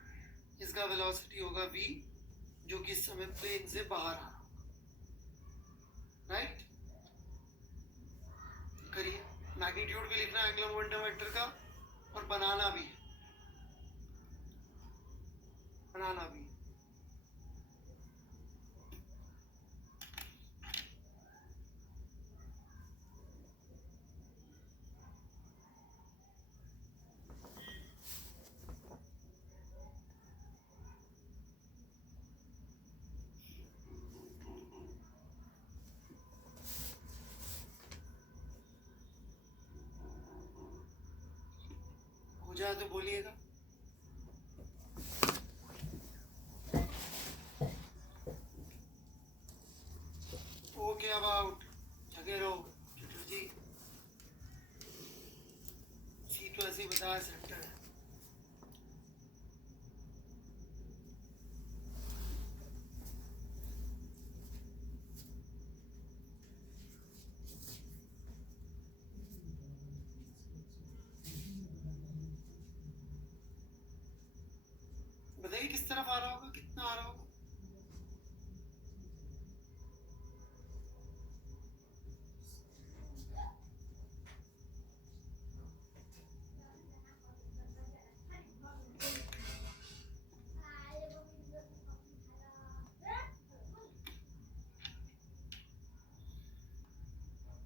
इसका वेलोसिटी होगा v, जो कि इस समय प्लेन से बाहर आ रहा होगा. राइट. करिए. मैग्नीट्यूड भी लिखना है एंगुलर मोमेंटम वेक्टर का, और बनाना भी है. बनाना भी. हो जाए तो बोलिएगा. ओके अबाउट जगह रहो चटर्जी. सी तो ऐसे ही बताया सेंटर है. किस तरफ आ रहा होगा, कितना आ रहा होगा?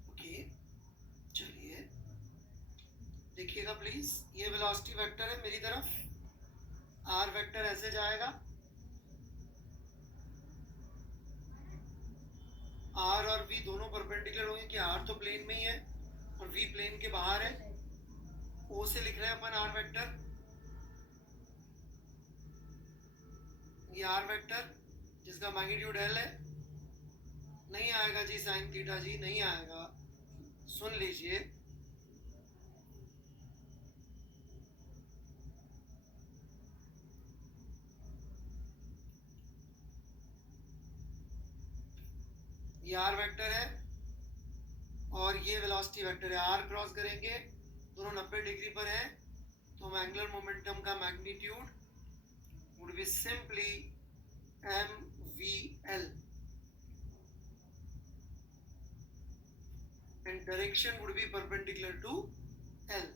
ओके, चलिए देखिएगा प्लीज, ये वेलोसिटी वेक्टर है मेरी तरफ, आर वेक्टर ऐसे जाएगा, आर और वी दोनों परपेंडिकुलर होंगे कि आर तो प्लेन में ही है और वी प्लेन के बाहर है। ओ से लिख रहे हैं अपन आर वेक्टर, ये आर वेक्टर जिसका मैग्नीट्यूड एल है। नहीं आएगा जी साइन थीटा जी, नहीं आएगा, सुन लीजिए। ये आर वेक्टर है और ये वेलोसिटी वेक्टर है, आर क्रॉस करेंगे, दोनों 90 डिग्री पर है, तो एंगुलर मोमेंटम का magnitude would be simply mvl and direction would be perpendicular to L.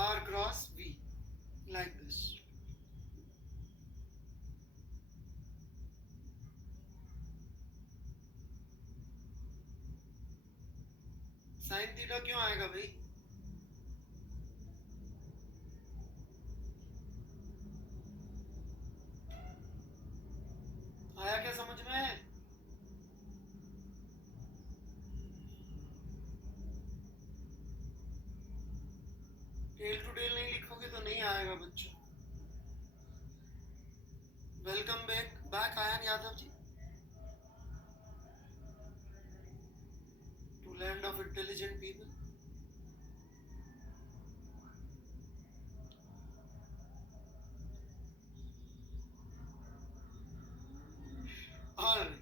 R cross V, like this. Sine theta क्यों आएगा भाई? आया क्या समझ में? टेल टू टेल नहीं लिखोगे तो नहीं आएगा बच्चों। Welcome back Ayan Yadav ji to land of intelligent people. Alright,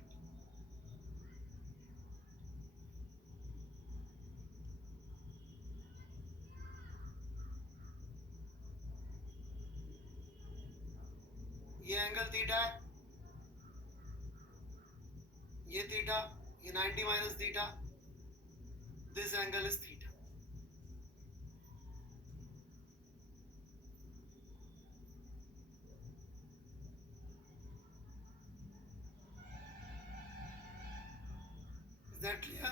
ये एंगल थीटा है, ये थीटा, ये 90 minus theta, this angle is theta. Is that clear?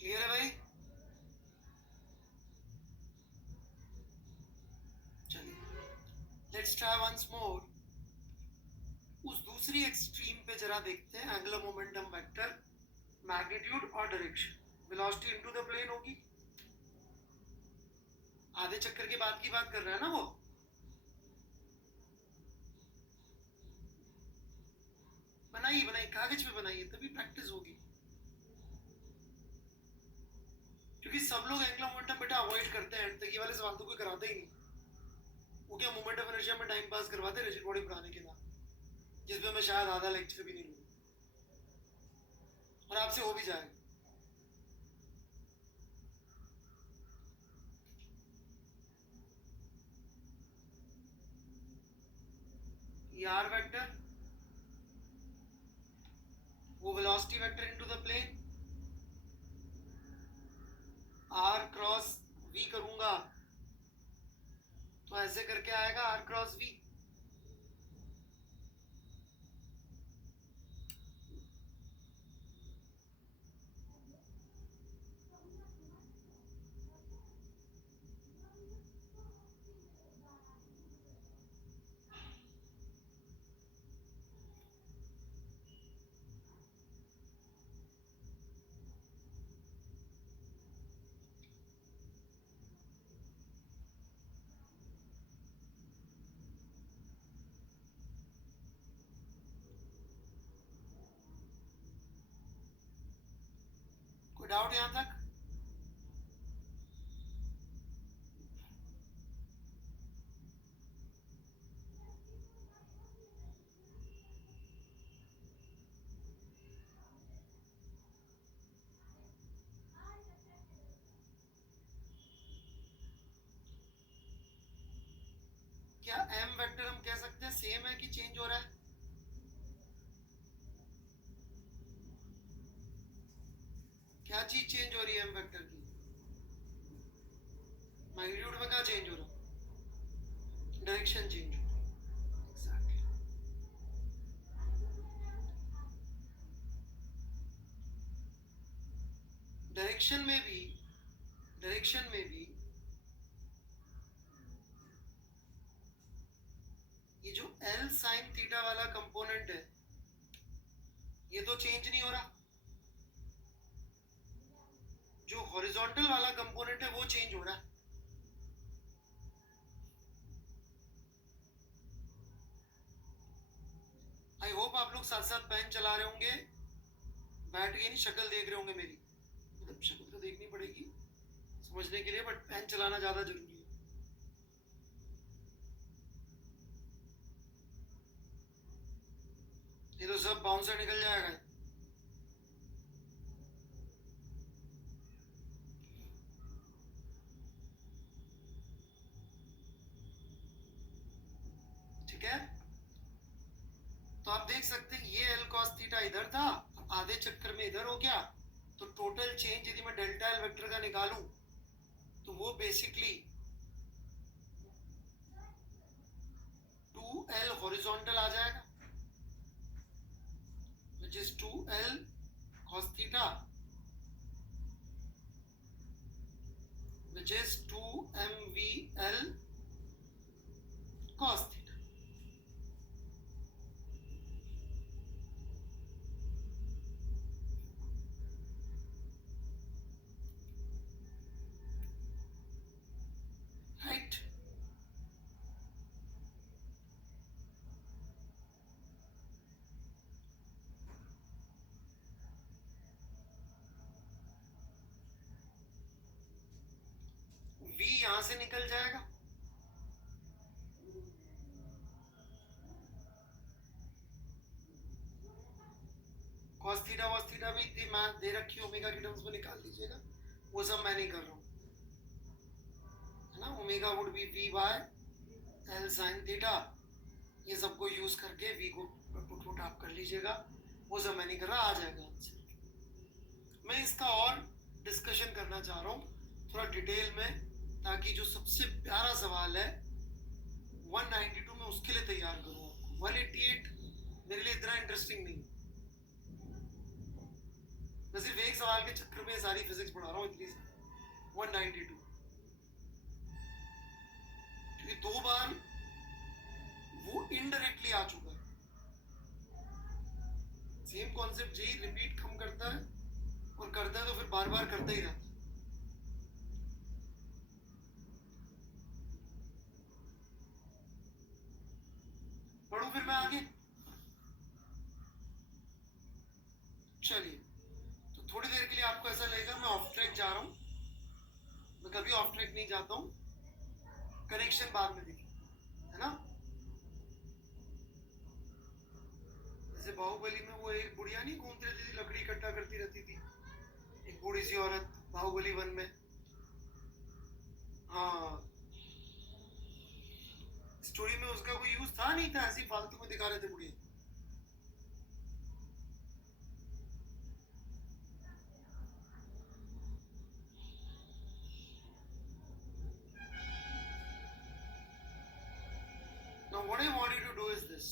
Clear है भाई? चलिए लेट्स ट्राई वंस मोर। उस दूसरी एक्सट्रीम पे जरा देखते हैं, एंगुलर मोमेंटम वेक्टर, मैग्नीट्यूड और direction, velocity into the plane होगी। आधे चक्कर के बाद की बात कर रहा है ना वो? बनाइए कागज पे बनाइए, तभी प्रैक्टिस होगी। क्योंकि सब लोग एंगुलर मोमेंटम बेटा अवॉइड करते हैं, तक ये वाले सवाल तो कोई कराता ही नहीं। वो क्या मोमेंट ऑफ इनर्शिया में टाइम पास करवाते हैं रिजिड बॉडी बनाने के नाम, जिसमें मैं शायद आधा लेक्चर भी नहीं लूँगा और आपसे हो भी जाएगा। ये आर वेक्टर, वो velocity vector into the plane, R cross V करूंगा तो ऐसे करके आएगा आर क्रॉस वी। डाउट यहां तक? क्या m वेक्टर हम कह सकते हैं सेम है कि चेंज हो रहा है? क्या चीज चेंज हो रही है m वेक्टर की? मैग्नीट्यूड में क्या चेंज हो रहा है? डायरेक्शन चेंज हो रहा है। एग्जैक्टली। डायरेक्शन में भी ये जो L sin थीटा वाला कंपोनेंट है ये तो चेंज नहीं हो रहा, जो हॉरिजॉन्टल वाला कंपोनेंट है वो चेंज हो रहा है। आई होप आप लोग साथ साथ पेन चला रहे होंगे, बैठ के नहीं शक्ल देख रहे होंगे मेरी, मतलब शक्ल तो देखनी पड़ेगी समझने के लिए, बट पेन चलाना ज्यादा जरूरी है। ये तो सब बाउंसर निकल जाएगा। ठीक है, तो आप देख सकते हैं ये L cos थीटा इधर था, आधे चक्कर में इधर हो गया, तो टोटल चेंज यदि मैं डेल्टा L वेक्टर का निकालूं तो वो बेसिकली 2L हॉरिजॉन्टल आ जाएगा, which is 2L cos theta, which is 2mvl cos theta. Right? v यहां से निकल जाएगा, cos थीटा वॉस थीटा भी इतनी मैथ दे रखी ओमेगा की टर्म्स में निकाल लीजिएगा, वो सब मैं नहीं कर रहा हूँ, है ना। Omega would be v by L sin theta, ये सबको यूज करके v को पुट आप कर लीजिएगा, वो सब मैं नहीं कर रहा, आ जाएगा आंसर। मैं इसका और डिस्कशन करना चाह रहा हूँ थोड़ा डिटेल में, ताकि जो सबसे प्यारा सवाल है 192 में उसके लिए तैयार करूँ आपको। 188 मेरे लिए इतना इंटरेस्टिंग नहीं, मैं सिर्फ एक सवाल के चक्कर में सारी फिजिक्स पढ़ा रहा हूँ इतनी। 192 क्योंकि 2 बार वो इनडायरेक्टली आ चुका है, सेम कॉन्सेप्ट यही रिपीट कम करता है, और करता है तो फिर बार बार करता ही रहता है। पढ़ूं फिर मैं आगे? चलिए, तो थोड़ी देर के लिए आपको ऐसा लगेगा मैं ऑफ ट्रैक जा रहा हूँ, मैं कभी ऑफ ट्रैक नहीं जाता हूँ, कनेक्शन बाद में देखिए, है ना। जैसे बाहुबली में वो एक बुढ़िया नहीं घूमती रहती थी, लकड़ी इकट्ठा करती रहती थी, एक बूढ़ी सी औरत, बाहुबली 1 में। हाँ, स्टोरी में उसका कोई यूज था नहीं था, ऐसी फालतू में दिखा रहे थे बुढ़िया। Now what I want you to do is this.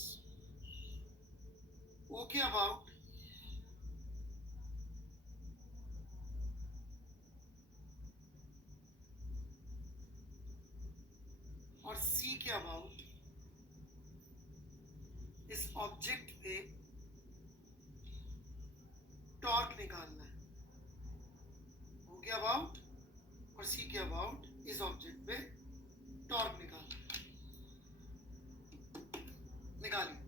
Okay about और सी के अबाउट इस ऑब्जेक्ट पे टॉर्क निकालना है। ओके अबाउट और सी के अबाउट इस ऑब्जेक्ट पे टॉर्क निकालना है। निकालिए।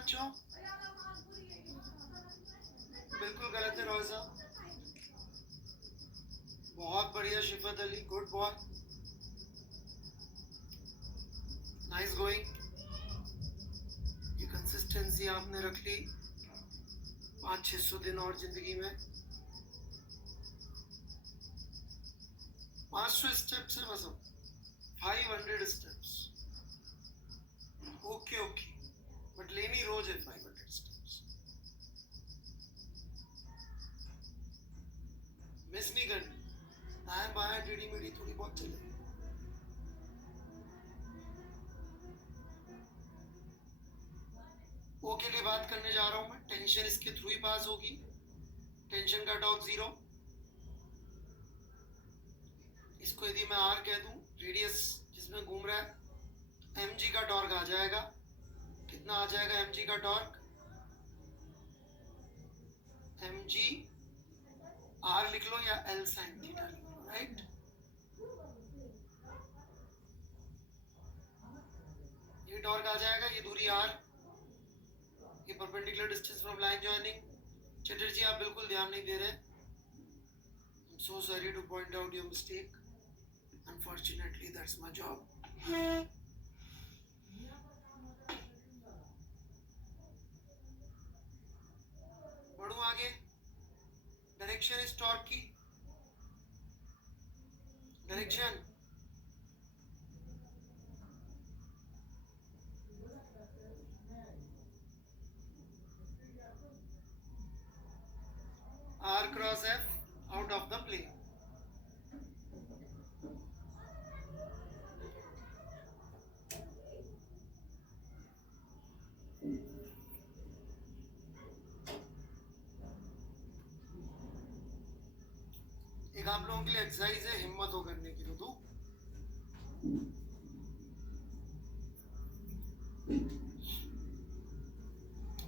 बच्चों? बिल्कुल गलत है रोजा। बहुत बढ़िया Shifat Ali, good boy, nice going. ये कंसिस्टेंसी आपने रख ली 500-600 दिन और जिंदगी में। 500 स्टेप्स है बस, 500 स्टेप्स। ओके ओके, बट लेनी रोज है 500 स्टेप्स, मिस नहीं करनी। दाएं बाएं टेढ़ी मेढ़ी थोड़ी बहुत चलेगी। ओ के लिए बात करने जा रहा हूं मैं। टेंशन इसके थ्रू ही पास होगी। टेंशन का डॉग 0, इसको यदि मैं आर कह दूं, रेडियस जिसमें घूम रहा है, एम जी का टॉर्क आ जाएगा। कितना आ जाएगा एम जी का टॉर्क? एम जी आर लिख लो या एल साइन थीटा लिख लो, राइट? ये टॉर्क आ जाएगा, ये दूरी आर, ये perpendicular distance from line joining. Chatterjee आप बिल्कुल ध्यान नहीं दे रहे। I'm so sorry to point out your mistake. Unfortunately, that's my job. बढ़ूं आगे। डायरेक्शन इस टॉर्क की, direction R cross F out of the plane. एक आप लोगों के लिए एक्सरसाइज है हिम्मत हो करने की, तो दो।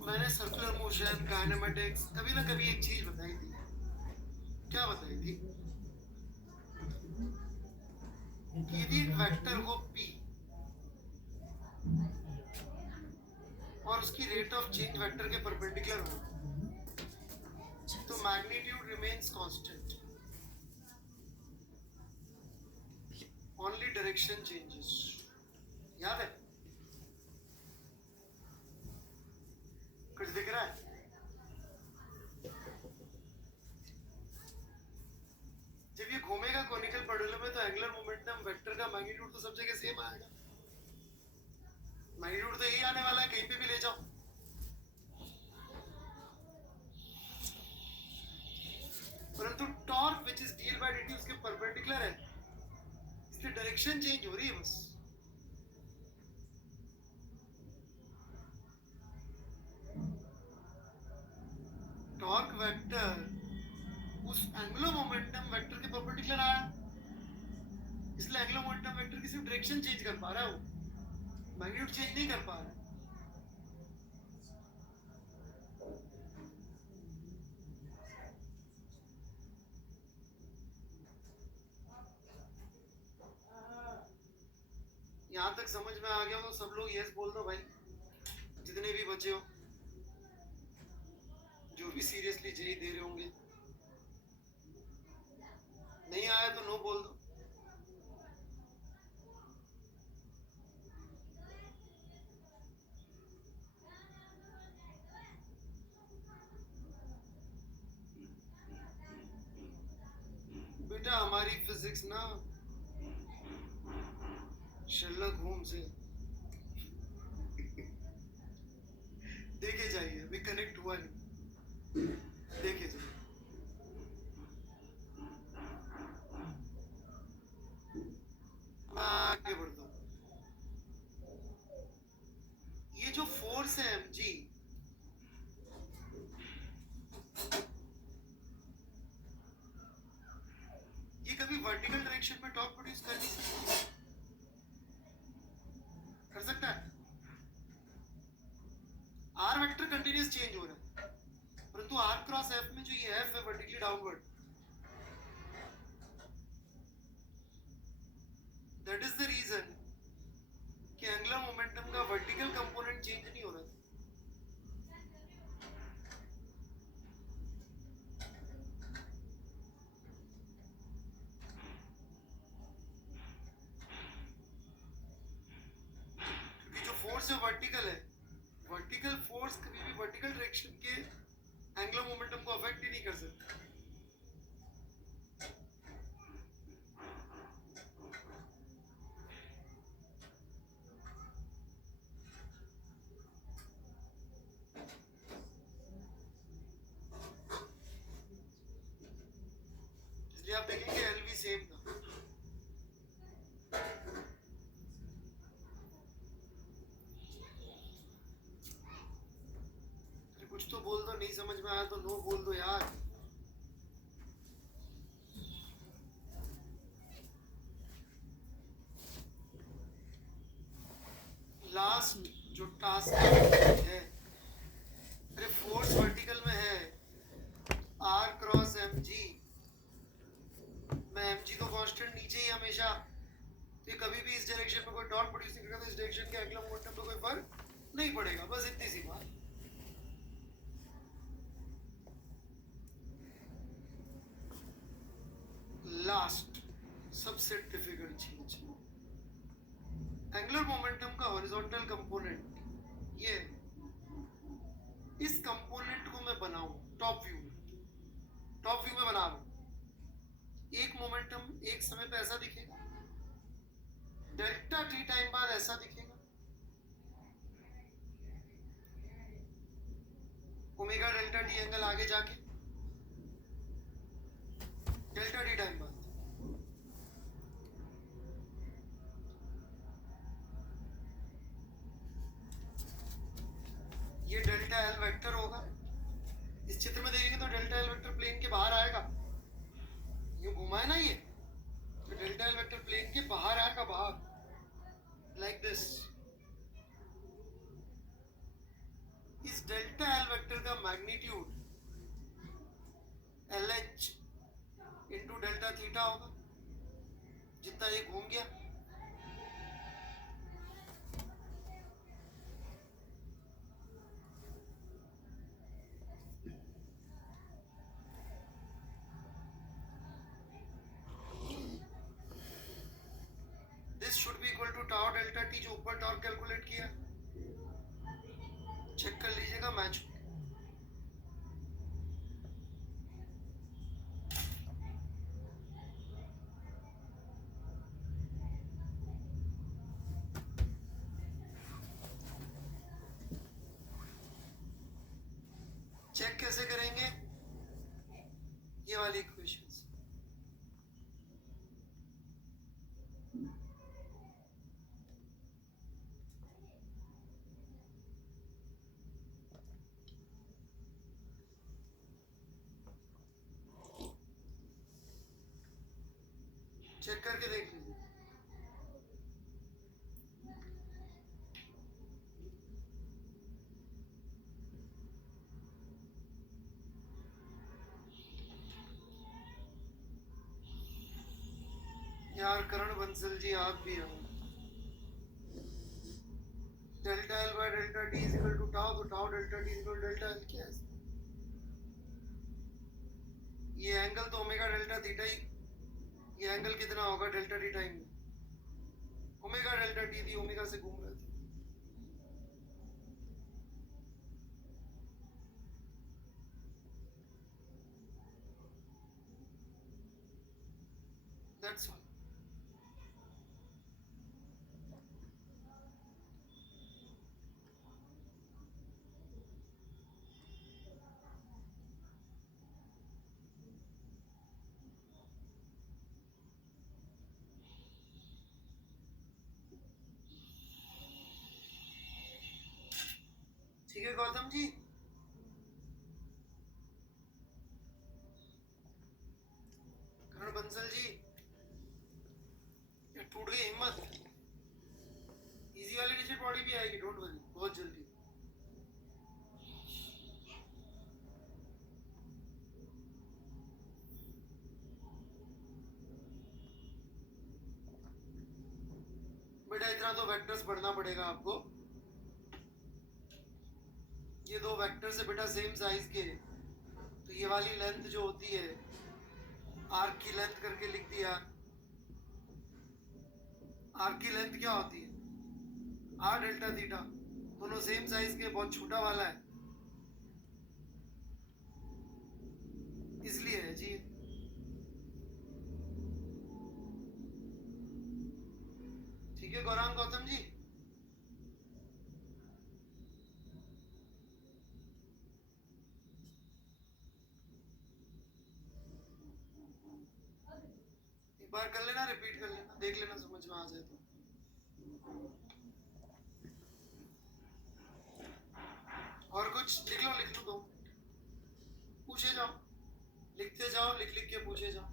मैंने सर्कुलर मोशन, काइनेमेटिक्स, कभी ना कभी एक चीज बताई थी। क्या बताई थी? कि यदि एक वेक्टर हो P और उसकी रेट ऑफ चेंज वेक्टर के परपेंडिकुलर हो, तो magnitude remains constant, only direction changes. याद है? कुछ दिख रहा है? जब ये घूमेगा कोनिकल पेंडुलम में, तो एंगुलर मोमेंटम वेक्टर का मैग्नीट्यूड तो सब जगह सेम आएगा। मैग्नीट्यूड तो यही आने वाला है, कहीं पे भी ले जाओ। परंतु torque which is D L by dt उसके परपेंडिकुलर है, इसलिए डायरेक्शन चेंज हो रही है बस। टॉर्क वेक्टर उस एंगुलर मोमेंटम वेक्टर के परपेंडिकुलर आया, इसलिए एंगुलर मोमेंटम वेक्टर की सिर्फ डायरेक्शन चेंज कर पा रहा है, वो मैग्नीट्यूड चेंज नहीं कर पा रहा है। यहां तक समझ में आ गया हो तो सब लोग यस बोल दो भाई, जितने भी बचे हो, जो भी सीरियसली जेई दे रहे होंगे। नहीं आया तो नो बोल दो। बेटा हमारी फिजिक्स ना शर्लक होम्स है। देखे जाइए, अभी कनेक्ट हुआ नहीं, देखे जाइए। मैं आगे बढ़ता हूँ। ये जो फोर्स है mg, ये कभी वर्टिकल डायरेक्शन में टॉर्क प्रोड्यूस कर नहीं सकता? कर सकता है? आर वेक्टर कंटिन्यूस चेंज हो रहा है, परंतु आर क्रॉस एफ में जो ये एफ है vertically downward, that is the reason कि एंगुलर मोमेंटम का वर्टिकल कंपोनेंट चेंज नहीं हो रहा था। फोर्स जो वर्टिकल है, वर्टिकल फोर्स कभी भी वर्टिकल डायरेक्शन के एंगुलर मोमेंटम को अफेक्ट ही नहीं कर सकता। इसलिए आप देखेंगे एल भी सेम था। कुछ तो बोल दो, नहीं समझ में आया तो नो बोल दो यार। लास्ट जो टास्क है, अरे फोर्स वर्टिकल में है R क्रॉस mg, मैं mg को कांस्टेंट नीचे ही हमेशा, तो ये कभी भी इस डायरेक्शन में कोई टॉर्क प्रोड्यूस नहीं करेगा, तो इस डायरेक्शन के एंगुलर मोमेंटम पे कोई फर्क नहीं पड़ेगा। बस इतनी सी बात। लास्ट सबसे डिफिकल्ट चीज, एंगुलर मोमेंटम का हॉरिजॉन्टल कंपोनेंट। ये इस कंपोनेंट को मैं बनाऊं टॉप व्यू में बना लूं, एक मोमेंटम एक समय पे ऐसा दिखेगा, डेल्टा टी टाइम बाद ऐसा दिखेगा, ओमेगा डेल्टा टी एंगल आगे जाके डेल्टा टी टाइम बाद। ये डेल्टा एल वेक्टर होगा। इस चित्र में देखेंगे तो डेल्टा एल वेक्टर प्लेन के बाहर आएगा, यूं घुमा है ना ये, तो डेल्टा एल वेक्टर प्लेन के बाहर आएगा, बाहर, लाइक दिस। इस डेल्टा एल वेक्टर का magnitude LH into delta theta होगा, जितना ये घूम गया। This should be equal to tau delta T, जो ऊपर टॉर्क कैलकुलेट किया, चेक कर लीजिएगा मैच। चेक कैसे करेंगे, ये वाली इक्वेशन। चेक करके देख लीजिए। यार करण बंसल जी आप भी हो। Delta l by delta t is equal to tau, तो tau delta t is equal to delta l. क्या है ये एंगल? तो ओमेगा डेल्टा थीटा ही, ये एंगल कितना होगा डेल्टा टी टाइम में? ओमेगा डेल्टा टी थी, ओमेगा से घूम रहे थे। That's all. ठीक है गौतम जी, करण बंसल जी, ये टूट गई हिम्मत। इजी वाली डिजिट बॉडी भी आएगी, डोंट वरी, बहुत जल्दी। बेटा इतना तो वेक्टर्स पढ़ना पड़ेगा आपको। ये दो वेक्टर्स है बेटा सेम साइज के, तो ये वाली लेंथ जो होती है, आर्क की लेंथ करके लिख दिया। आर्क की लेंथ क्या होती है? आर डेल्टा थीटा दोनों सेम साइज के, बहुत छोटा वाला है इसलिए है जी। ठीक है गौरांग गौतम जी। एक बार कर लेना, रिपीट कर लेना, देख लेना समझ में आ जाए तो। और कुछ लिख लो तो पूछे जाओ, लिखते जाओ, लिख लिख के पूछे जाओ।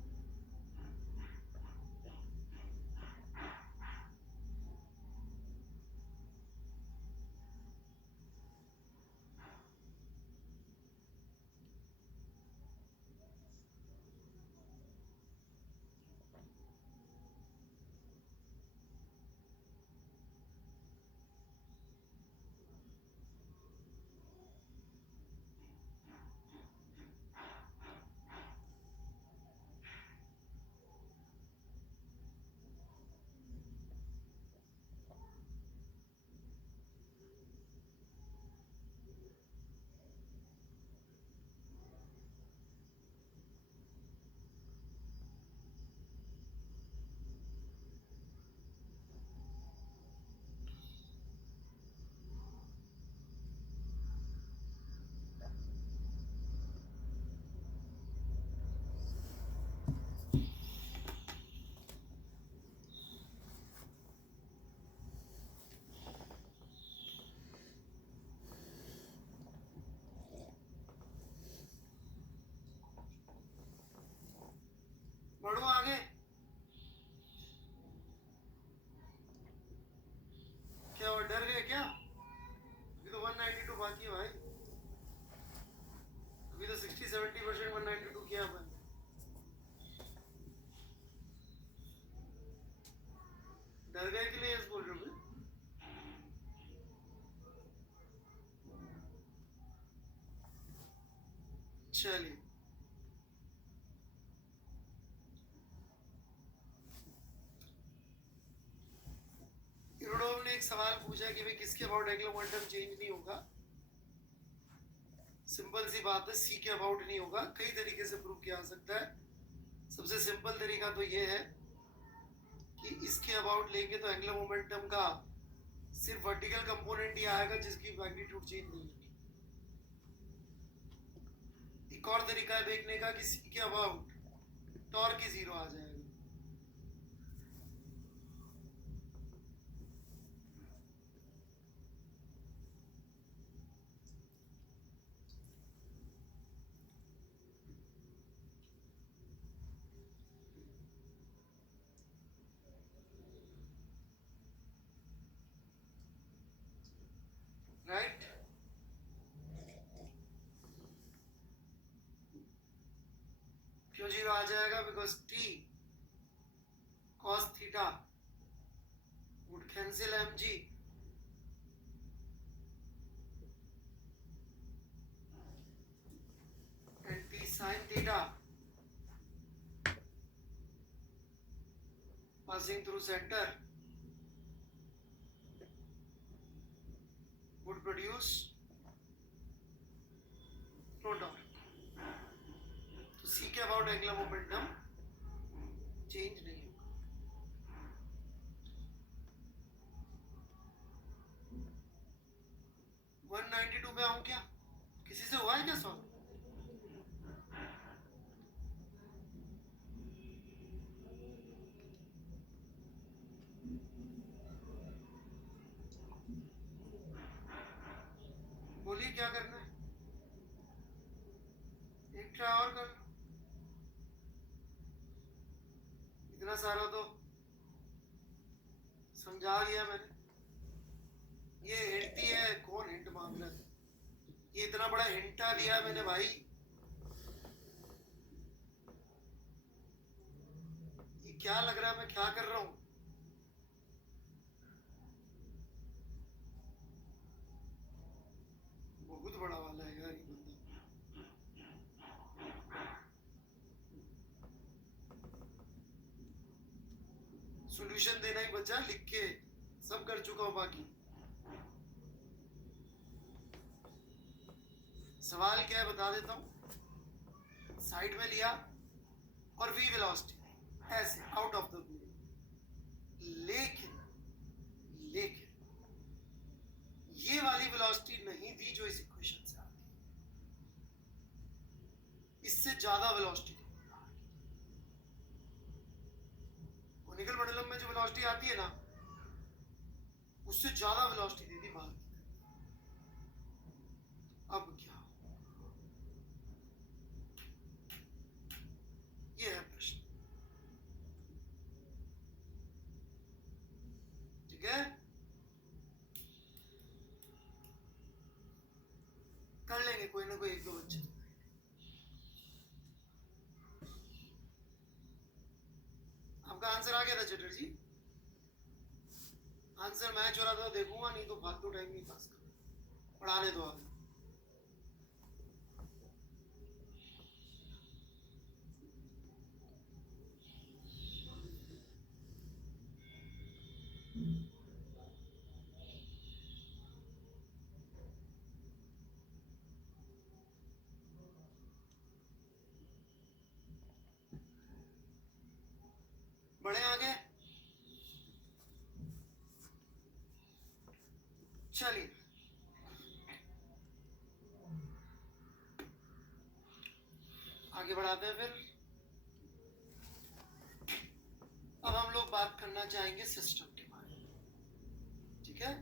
बढ़ो आगे। क्या और डर गए क्या? अभी तो 192 बाकी है भाई, अभी तो 60-70% 192 किया अपन। डर गए के लिए यस बोल रहे हो? चलिए इरोडोव ने एक सवाल पूछा कि भाई किसके अबाउट एंगुलर मोमेंटम चेंज नहीं होगा। सिंपल सी बात है, सी के अबाउट नहीं होगा। कई तरीके से प्रूव किया जा सकता है। सबसे सिंपल तरीका तो ये है कि इसके अबाउट लेंगे तो एंगुलर मोमेंटम का सिर्फ वर्टिकल कंपोनेंट ही आएगा जिसकी मैग्नीट्यूड चेंज नहीं होगी। एक और तरीका है देखने का कि सी के अबाउट टॉर्क ही जीरो आ जाएगा। राइट, क्यों जीरो आ जाएगा? Because T cos theta would cancel mg and p sin theta passing through center would produce no torque. तो c के अबाउट एंगुलर मोमेंटम चेंज नहीं होगा। वन 192 पे आऊं क्या? किसी से हुआ है क्या सॉल्व? बोलिए क्या करना है? एक ट्राई और कर लो। इतना सारा तो समझा दिया मैंने। ये हिंट ही है, कौन हिंट मांग रहा है? ये इतना बड़ा हिंटा दिया मैंने भाई। ये क्या लग रहा है मैं क्या कर रहा हूं? बहुत बड़ा वाला है यार ये बंदा। सॉल्यूशन देना ही बचा, लिख के सब कर चुका हूं बाकी। सवाल क्या है बता देता हूं। साइड में लिया और v वेलोसिटी ऐसे आउट ऑफ द ब्लू, लेकिन ये वाली वेलोसिटी नहीं दी जो इस इक्वेशन से आती है, इससे ज्यादा वेलोसिटी। कोनिकल मंडलम में जो वेलोसिटी आती है ना, उससे ज्यादा वेलोसिटी दे दी बाहर की तरफ। अब क्या, ये है प्रश्न। ठीक है, कर लेंगे कोई ना कोई एक दो बच्चे। आपका आंसर आ गया था चटर्जी? आंसर मैं चुरा तो देखूंगा, नहीं तो फालतू टाइम नहीं पास कर, पढ़ाने दो आगे। बड़े आगे, चलिए आगे बढ़ाते हैं फिर। अब हम लोग बात करना चाहेंगे सिस्टम के बारे में। ठीक है,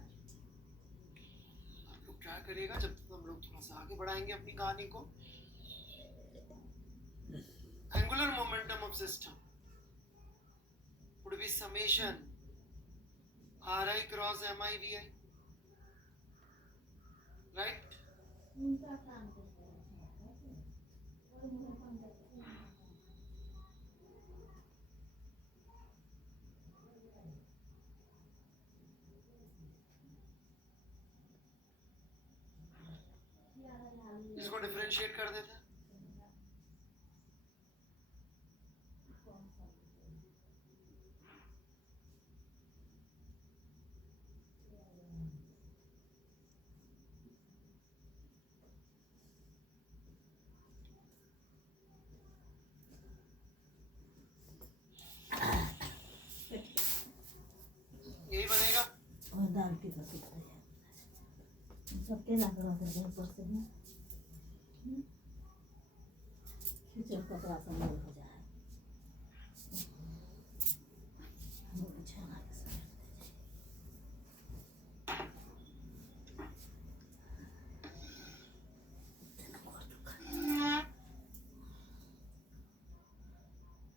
आप लोग क्या करिएगा जब तक हम लोग थोड़ा सा आगे बढ़ाएंगे अपनी कहानी को। Angular momentum of system would be summation ri cross mi vi, right? इसको डिफरेंशिएट कर देते हैं। यही बनेगा। और दाल की रोटी खाया सबके लग रहा था ऊपर से खींचो कपड़ा संभाल हो जाए।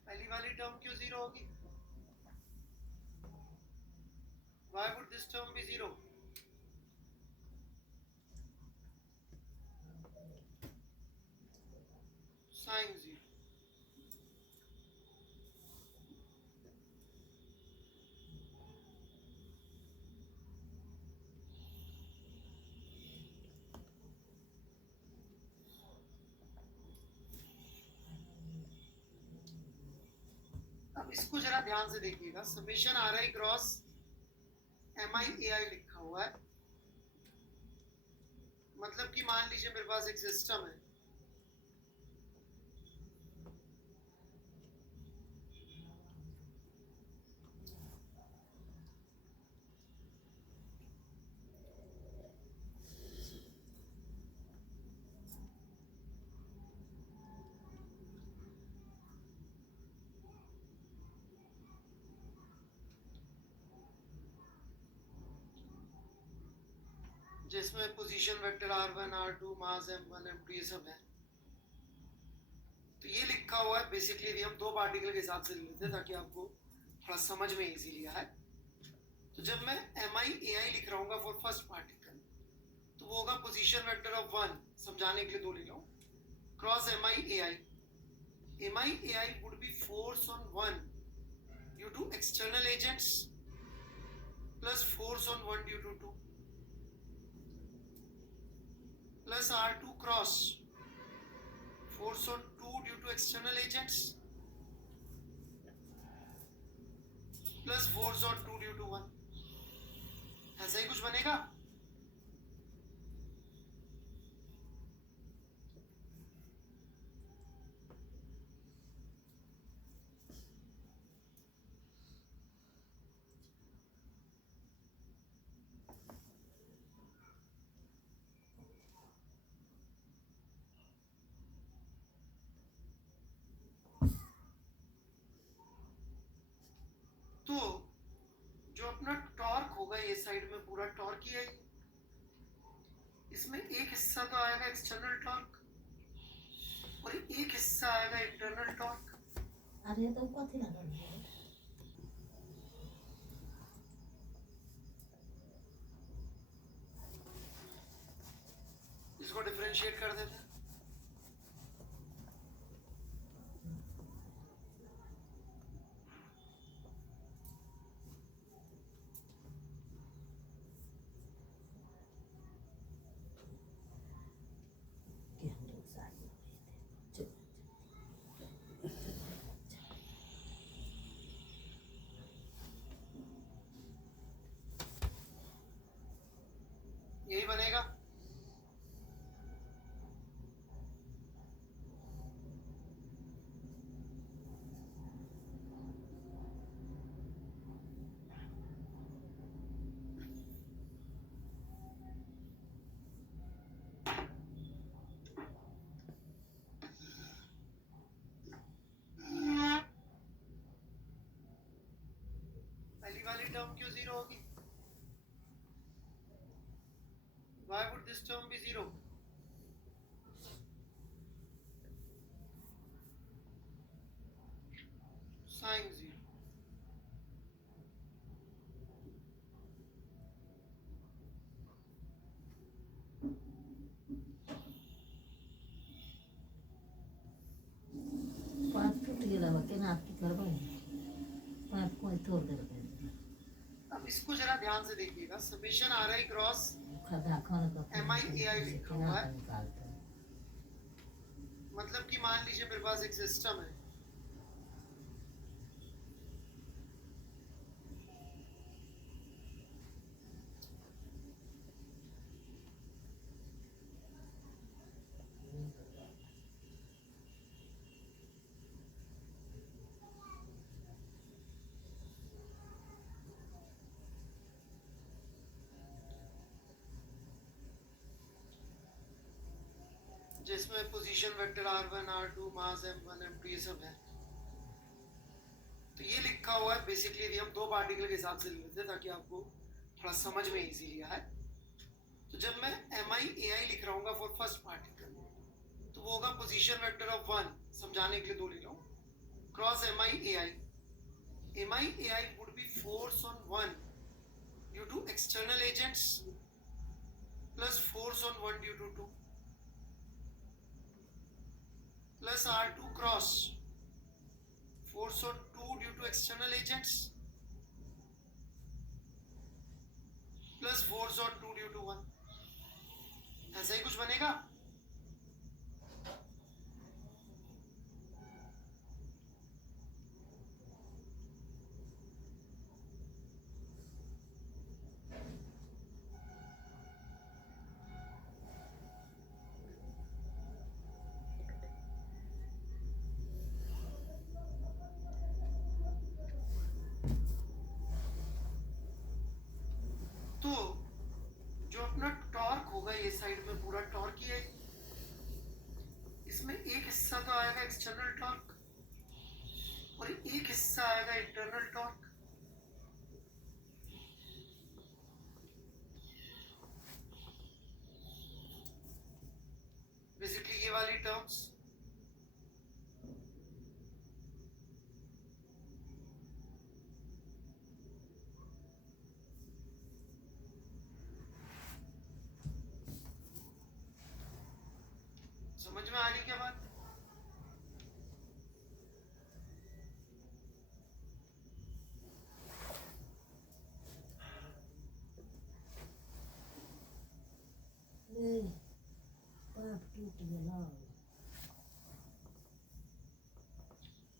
पहली वाली टर्म क्यों जीरो होगी? Why would this term be zero? Sin zero. अब इसको जरा ध्यान से देखिएगा। Summation r i cross m i a i लिखा हुआ है, मतलब कि मान लीजिए मेरे पास एक सिस्टम है, जिसमें पोजीशन वेक्टर r1 r2 मास m1 m2 ये सब है। तो ये लिखा हुआ है बेसिकली, हम दो पार्टिकल के हिसाब से लेते हैं ताकि आपको थोड़ा समझ में इजीली आए। तो जब मैं mi ai लिख रहा हूँ फॉर फर्स्ट पार्टिकल, तो वो होगा पोजीशन वेक्टर ऑफ 1, समझाने के लिए दो ले लो, cross mi ai would be force on 1 due to external agents plus force on 1 due to 2 plus R2 cross force on 2 due to external agents plus force on 2 due to 1। ऐसा ही कुछ बनेगा। Side में पूरा torque ही है। इसमें एक हिस्सा तो आएगा एक्सटर्नल टॉर्क और एक हिस्सा आएगा इंटरनल टॉर्क। अरे तो कथी लागल है? इसको डिफरेंशिएट कर देते हैं। कि हम लोग साथ में हुए थे। चलो यही बनेगा। पहली वाली टर्म क्यों जीरो होगी? Why would this term be zero? Sine zero. पाँच फुट गेला बा केना आपकी करबा पाँच कोई तोड़ दे रहे अब इसको जरा ध्यान से देखिएगा। समेशन आर आई क्रॉस खदा खान का MI लिखा हुआ है। निकालते हैं। मतलब कि मान लीजिए मेरे पास एक सिस्टम है, जिसमें पोजीशन वेक्टर r1 r2 मास m1 m2 ये सब है। तो ये लिखा हुआ है बेसिकली, यदि हम दो पार्टिकल के हिसाब से लेते हैं ताकि आपको थोड़ा समझ में इजी लिया है। तो जब मैं MI लिख रहा हूँ फॉर फर्स्ट पार्टिकल, तो वो होगा पोजीशन वेक्टर ऑफ 1, समझाने के लिए दो ले रहा हूँ, cross MI would be force on 1 due to external agents plus force on 1 due to 2 plus R2 cross force on 2 due to external agents plus force on 2 due to 1। ऐसा ही कुछ बनेगा। तो जो अपना टॉर्क होगा ये साइड में पूरा टॉर्क ही है। इसमें एक हिस्सा तो आएगा एक्सटर्नल टॉर्क और एक हिस्सा आएगा इंटरनल टॉर्क। बेसिकली ये वाली टर्म्स समझ में आ रही क्या बात? पाँच टूट गेला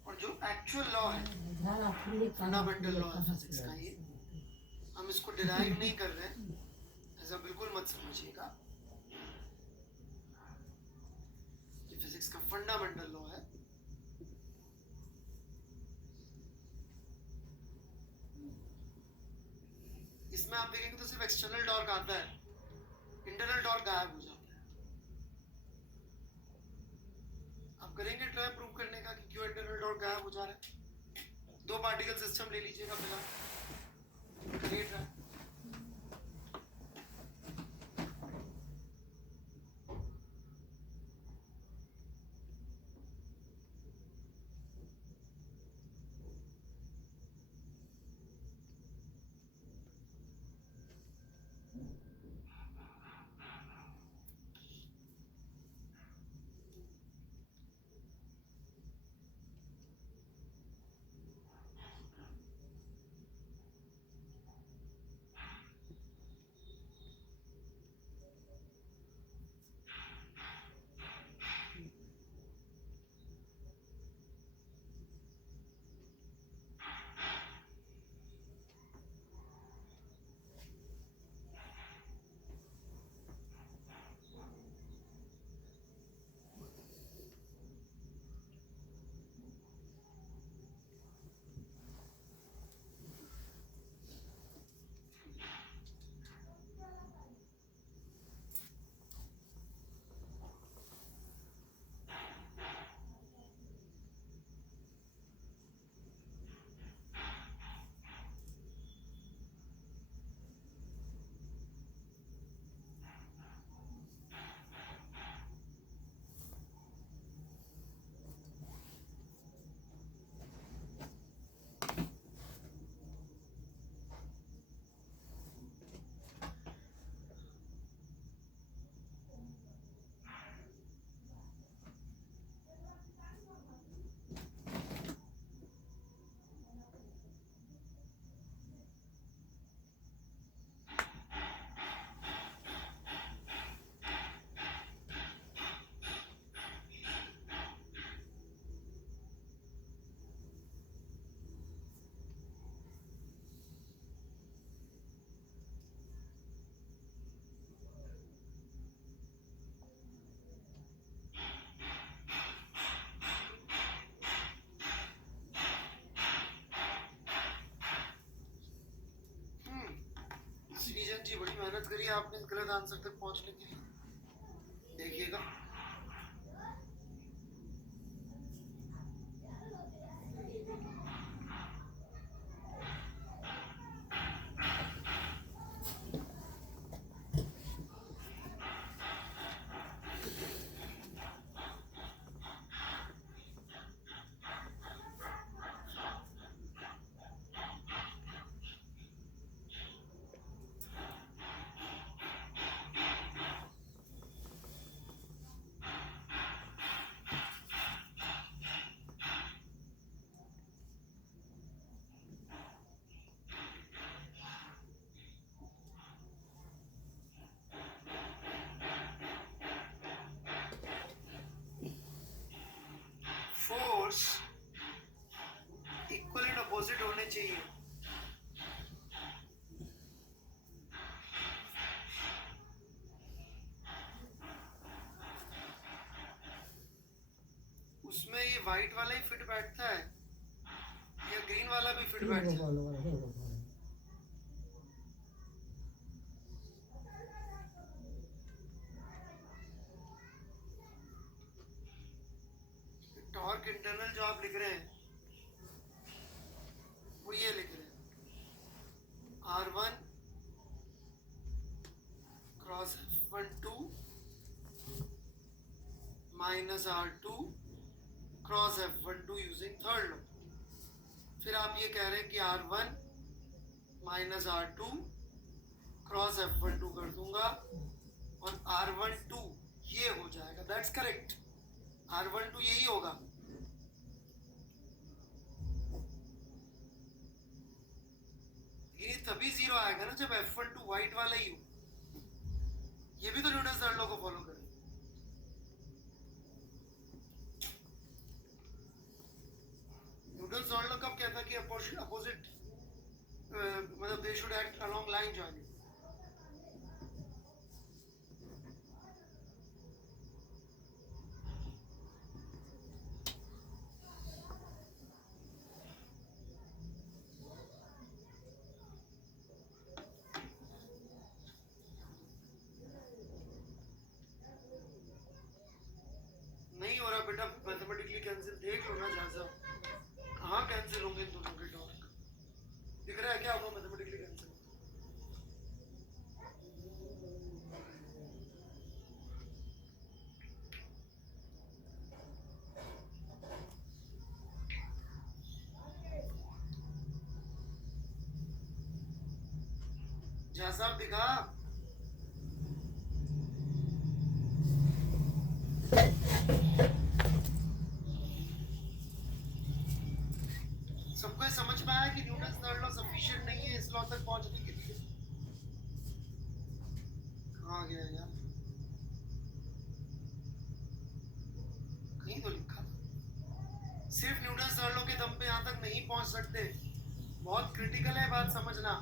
और जो एक्चुअल लॉ है, झाड़ा फूले फंडामेंटल लॉ है फिजिक्स का, ये हम इसको डिराइव नहीं कर रहे हैं, ऐसा बिल्कुल मत समझिएगा। ये फिजिक्स का फंडामेंटल लॉ है। इसमें आप देखेंगे तो सिर्फ एक्सटर्नल टॉर्क आता है, इंटरनल टॉर्क गायब हो जाता है। आप करेंगे ट्राई प्रूव करने का कि क्यों इंटरनल टॉर्क गायब हो जा रहा है। दो पार्टिकल सिस्टम ले लीजिएगा फिलहाल, करिए ट्राई। किरण जी, बड़ी मेहनत करी है आपने इस गलत आंसर तक पहुंचने के लिए। देखिएगा, फोर्स इक्वल एंड अपोजिट होने चाहिए। उसमें ये व्हाइट वाला ही फिट बैठता है या ग्रीन वाला भी फिट बैठता है? टॉर्क इंटरनल जो आप लिख रहे हैं वो ये लिख रहे हैं R1 cross F12 minus R2 cross F12 using third law. फिर आप ये कह रहे हैं कि R1 minus R2 cross F12 कर दूंगा और R12 ये हो जाएगा। दैट्स करेक्ट, R12 यही होगा। ये तभी जीरो आएगा ना जब F12 व्हाइट वाला ही हो। ये भी तो न्यूटन थर्ड लॉ को फॉलो करें। न्यूटन थर्ड लॉ कब कहता कि अपोजिट मतलब they should act along line joining. नहीं हो रहा बेटा, मैथमेटिकली कैंसिल देख लो ना जैसा। कहाँ कैंसिल होंगे इन दोनों के टॉर्क? दिख रहा है क्या आपको मैथमेटिकली कैंसिल? जैसा आप दिखा सबको समझ में आया कि न्यूटन थर्ड लॉ सफिशिएंट नहीं है इस लॉ तक पहुंचने के लिए? कहाँ गया यार, कहीं तो लिखा सिर्फ न्यूटन थर्ड लॉ के दम पे यहाँ तक नहीं पहुंच सकते। बहुत क्रिटिकल है बात समझना,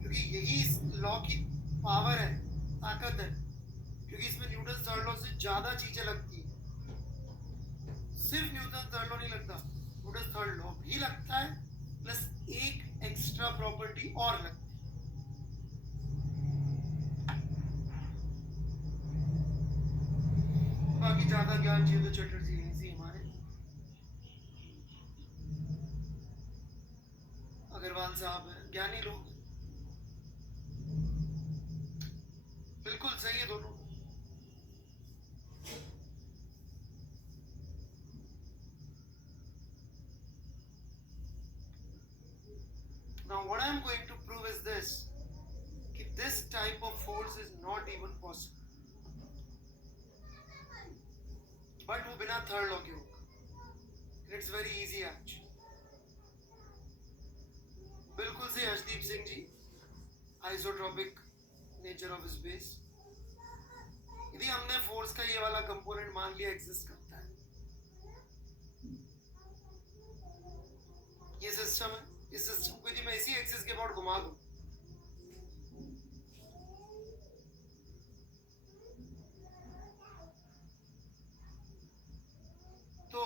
क्योंकि यही इस लॉ की पावर है, ताकत है, क्योंकि इसमें न्यूटन थर्ड लॉ से ज्यादा चीजें लगती है। सिर्फ न्यूटन थर्ड लॉ नहीं लगता, न्यूटन थर्ड लॉ भी लगता है प्लस एक एक्स्ट्रा प्रॉपर्टी और लगती है। बाकी ज्यादा ज्ञान चाहिए तो चटर्जी ऐसी हमारे अग्रवाल साहब हैं, ज्ञानी लोग। बिल्कुल सही है दोनों। Now what I am going to prove is this, कि this type of force is not even possible. But वो बिना थर्ड लॉ के होगा। It's very easy actually. बिल्कुल से Harshdeep Singh ji, isotropic nature of space. यदि हमने फोर्स का ये वाला कंपोनेंट मान लिया एग्जिस्ट करता है, ये सिस्टम है, इस सिस्टम को यदि मैं इसी एक्सिस के अबाउट घुमा दूं तो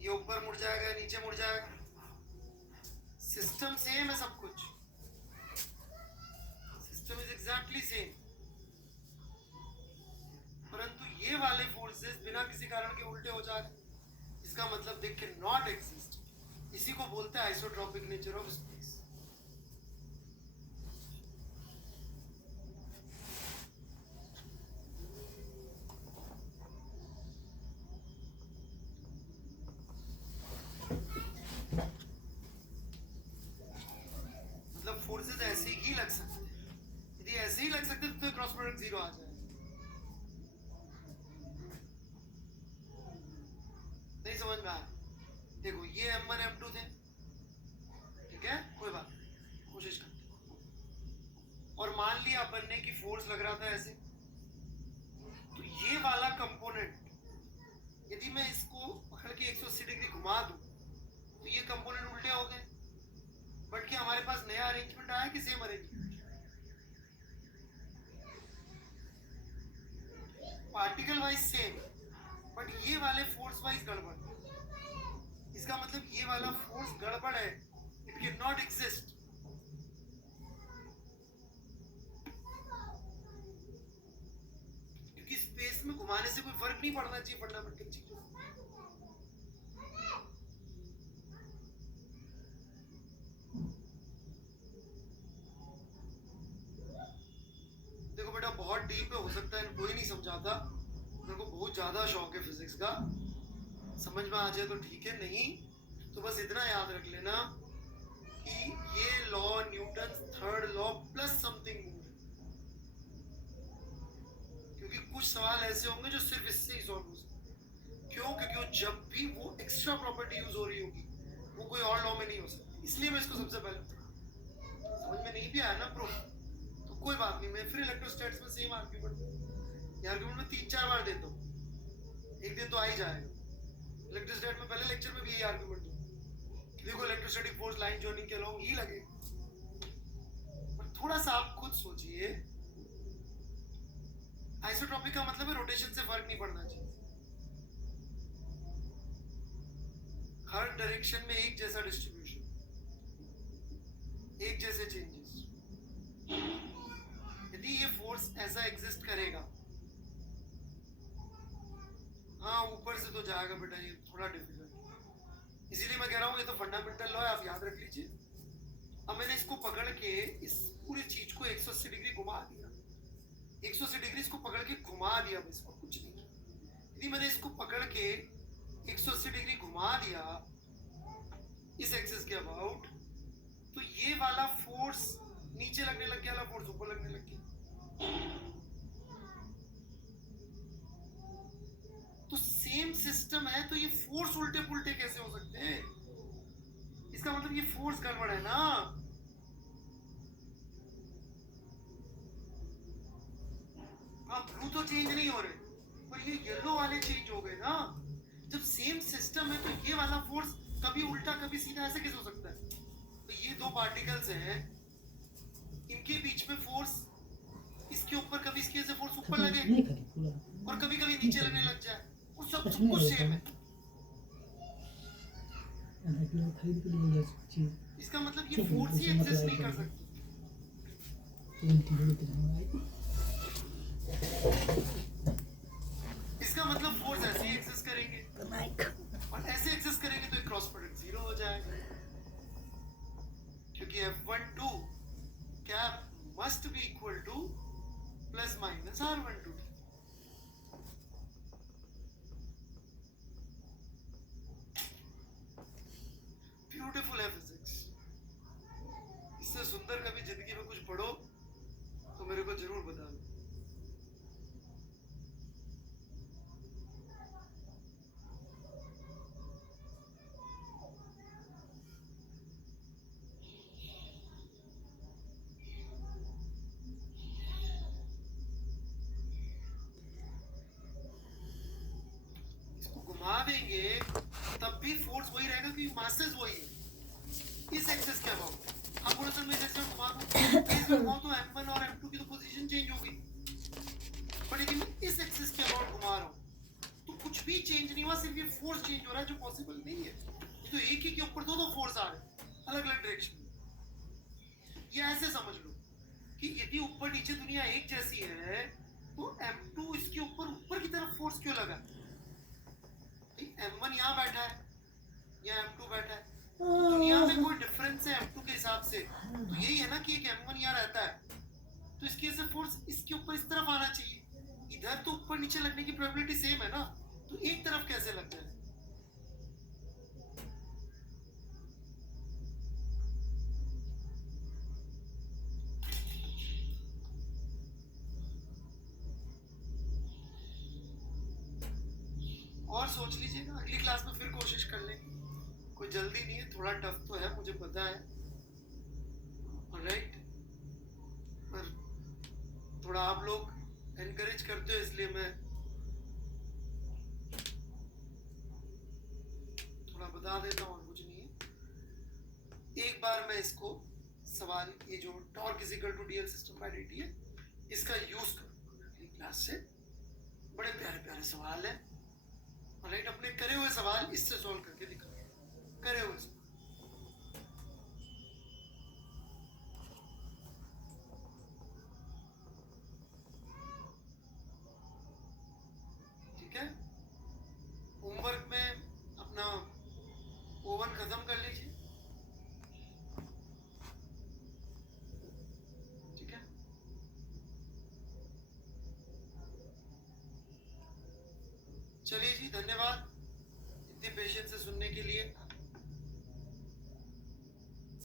ये ऊपर मुड़ जाएगा, नीचे मुड़ जाएगा। सिस्टम सेम है, सब कुछ सिस्टम इज एग्जैक्टली सेम, परंतु ये वाले फोर्सेस बिना किसी कारण के उल्टे हो जा रहे, इसका मतलब दे कैन नॉट एग्जिस्ट। इसी को बोलते हैं आइसोट्रोपिक नेचर ऑफ स्पेस। मतलब फोर्सेस ऐसे ही लग सकते हैं, यदि ऐसे ही लग सकते तो क्रॉस प्रोडक्ट जीरो आ जाए। नहीं समझ में आया? देखो ये M1 M2 थे, ठीक है, कोई बात नहीं, कोशिश करते हैं। और मान लिया अपन ने कि फोर्स लग रहा था ऐसे, तो ये वाला कंपोनेंट यदि मैं इसको पकड़ के 180 डिग्री घुमा दूं तो ये कंपोनेंट उल्टे हो गए, बट क्या हमारे पास नया अरेंजमेंट आया कि same arrangement? Particle wise same, but ये वाले फोर्स वाइज गड़बड़। इसका मतलब ये वाला फोर्स गड़बड़ है, इट कैन नॉट एग्जिस्ट। क्योंकि स्पेस में घुमाने से कोई फर्क नहीं पड़ना चाहिए फंडामेंटल चीजों। देखो बेटा बहुत डीप है, हो सकता है कोई नहीं समझाता, मेरे को बहुत ज्यादा शौक है फिजिक्स का, समझ में आ जाए तो ठीक है, नहीं तो बस इतना याद रख लेना कि ये law Newton third law plus something more, क्योंकि कुछ सवाल ऐसे होंगे जो सिर्फ इससे ही सॉल्व हो सकते। क्यों? क्योंकि जब भी वो एक्स्ट्रा प्रॉपर्टी यूज हो रही होगी वो कोई और लॉ में नहीं हो सकती, इसलिए मैं इसको सबसे पहले समझ में नहीं भी आया ना प्रूफ तो कोई बात नहीं, मैं फिर इलेक्ट्रोस्टैटिक्स में सेम आर्ग्यूमेंट, ये आर्ग्यूमेंट में 3-4 बार देता हूँ, एक दिन तो आ ही जाएगा। इलेक्ट्रोस्टैट में पहले लेक्चर में भी यही आर्गुमेंट हो कि देखो इलेक्ट्रोस्टैटिक फोर्स लाइन जॉइनिंग के अलोंग ही लगे, पर थोड़ा सा आप खुद सोचिए, आइसोट्रोपिक का मतलब है रोटेशन से फर्क नहीं पड़ना चाहिए, हर डायरेक्शन में एक जैसा डिस्ट्रीब्यूशन, एक जैसे चेंजेस। यदि ये फोर्स ऐसा एग्जिस्ट करेगा, हाँ ऊपर से तो जाएगा बेटा, ये थोड़ा डिफिकल्ट, इसीलिए मैं कह रहा हूँ ये तो फंडामेंटल लॉ है, आप याद रख लीजिए। अब मैंने इसको पकड़ के इस पूरी चीज को 180 डिग्री घुमा दिया, 180 डिग्री इसको पकड़ के घुमा दिया बस, और कुछ नहीं। यदि मैंने इसको पकड़ के 180 डिग्री घुमा दिया इस एक्सिस के अबाउट, तो ये वाला फोर्स नीचे लगने लग गया, वाला फोर्स ऊपर लगने लग गया। तो सेम सिस्टम है, तो ये फोर्स उल्टे पुल्टे कैसे हो सकते हैं? इसका मतलब ये फोर्स गड़बड़ है ना। हाँ ब्लू तो चेंज नहीं हो रहे, पर ये येलो वाले चेंज हो गए ना। जब सेम सिस्टम है तो ये वाला फोर्स कभी उल्टा कभी सीधा ऐसे कैसे हो सकता है? तो ये दो पार्टिकल्स हैं, इनके बीच में फोर्स, इसके ऊपर कभी इसके से फोर्स ऊपर लगे और कभी कभी नीचे लगने लग जाए, और सब कुछ सेम है। इसका मतलब ये फोर्स ही एग्जिस्ट नहीं कर सकती। इसका मतलब फोर्स ऐसे ही एग्जिस्ट करेंगे और ऐसे एग्जिस्ट करेंगे तो क्रॉस प्रोडक्ट जीरो हो जाएगा, क्योंकि F12 cap must be equal two plus minus R12। Beautiful है फिजिक्स, इससे सुंदर कभी जिंदगी में कुछ पढ़ो तो मेरे को जरूर बताना। इसको घुमा देंगे तब भी फोर्स वही रहेगा क्योंकि मासेस वही है इस एक्सिस के अबाउट। आप बोलो सर मैं जैसे घुमा दूं तो M1 और M2 की तो पोजीशन चेंज होगी, पर लेकिन इस एक्सिस के अबाउट घुमा रहा हूं तो कुछ भी चेंज नहीं हुआ, सिर्फ ये फोर्स चेंज हो रहा है जो पॉसिबल नहीं है। ये तो एक ही के ऊपर दो फोर्स आ रहे हैं, अलग अलग डायरेक्शन में। ये ऐसे समझ लो कि यदि ऊपर नीचे दुनिया एक जैसी है तो M2 इसके ऊपर ऊपर की तरफ फोर्स क्यों लगा? M1 यहाँ बैठा है या M2 बैठा है, दुनिया में कोई डिफरेंस है M2 के हिसाब से, तो यही है ना कि एक M1 यहाँ रहता है, तो इसकी वजह से फोर्स इसके ऊपर इस तरफ आना चाहिए। इधर तो ऊपर नीचे लगने की प्रोबेबिलिटी सेम है ना, तो एक तरफ कैसे लग जाए? और सोच लीजिएगा, अगली क्लास में फिर कोशिश कर लेंगे, कोई जल्दी नहीं है, थोड़ा टफ तो है मुझे पता है, राइट, पर थोड़ा आप लोग एनकरेज करते हो इसलिए मैं थोड़ा बता देता हूँ, और कुछ नहीं है। एक बार मैं इसको सवाल, ये जो torque is equal to D L system by D T है, इसका यूज करूँगा अगली क्लास से। बड़े प्यारे प्यारे सवाल है, राइट, अपने करे हुए सवाल इससे सॉल्व करके दिखाओ, करे हुए सवाल। ठीक है, होमवर्क में अपना ओवन खत्म कर लीजिए, ठीक है। चलिए जी, धन्यवाद इतनी पेशेंस से सुनने के लिए।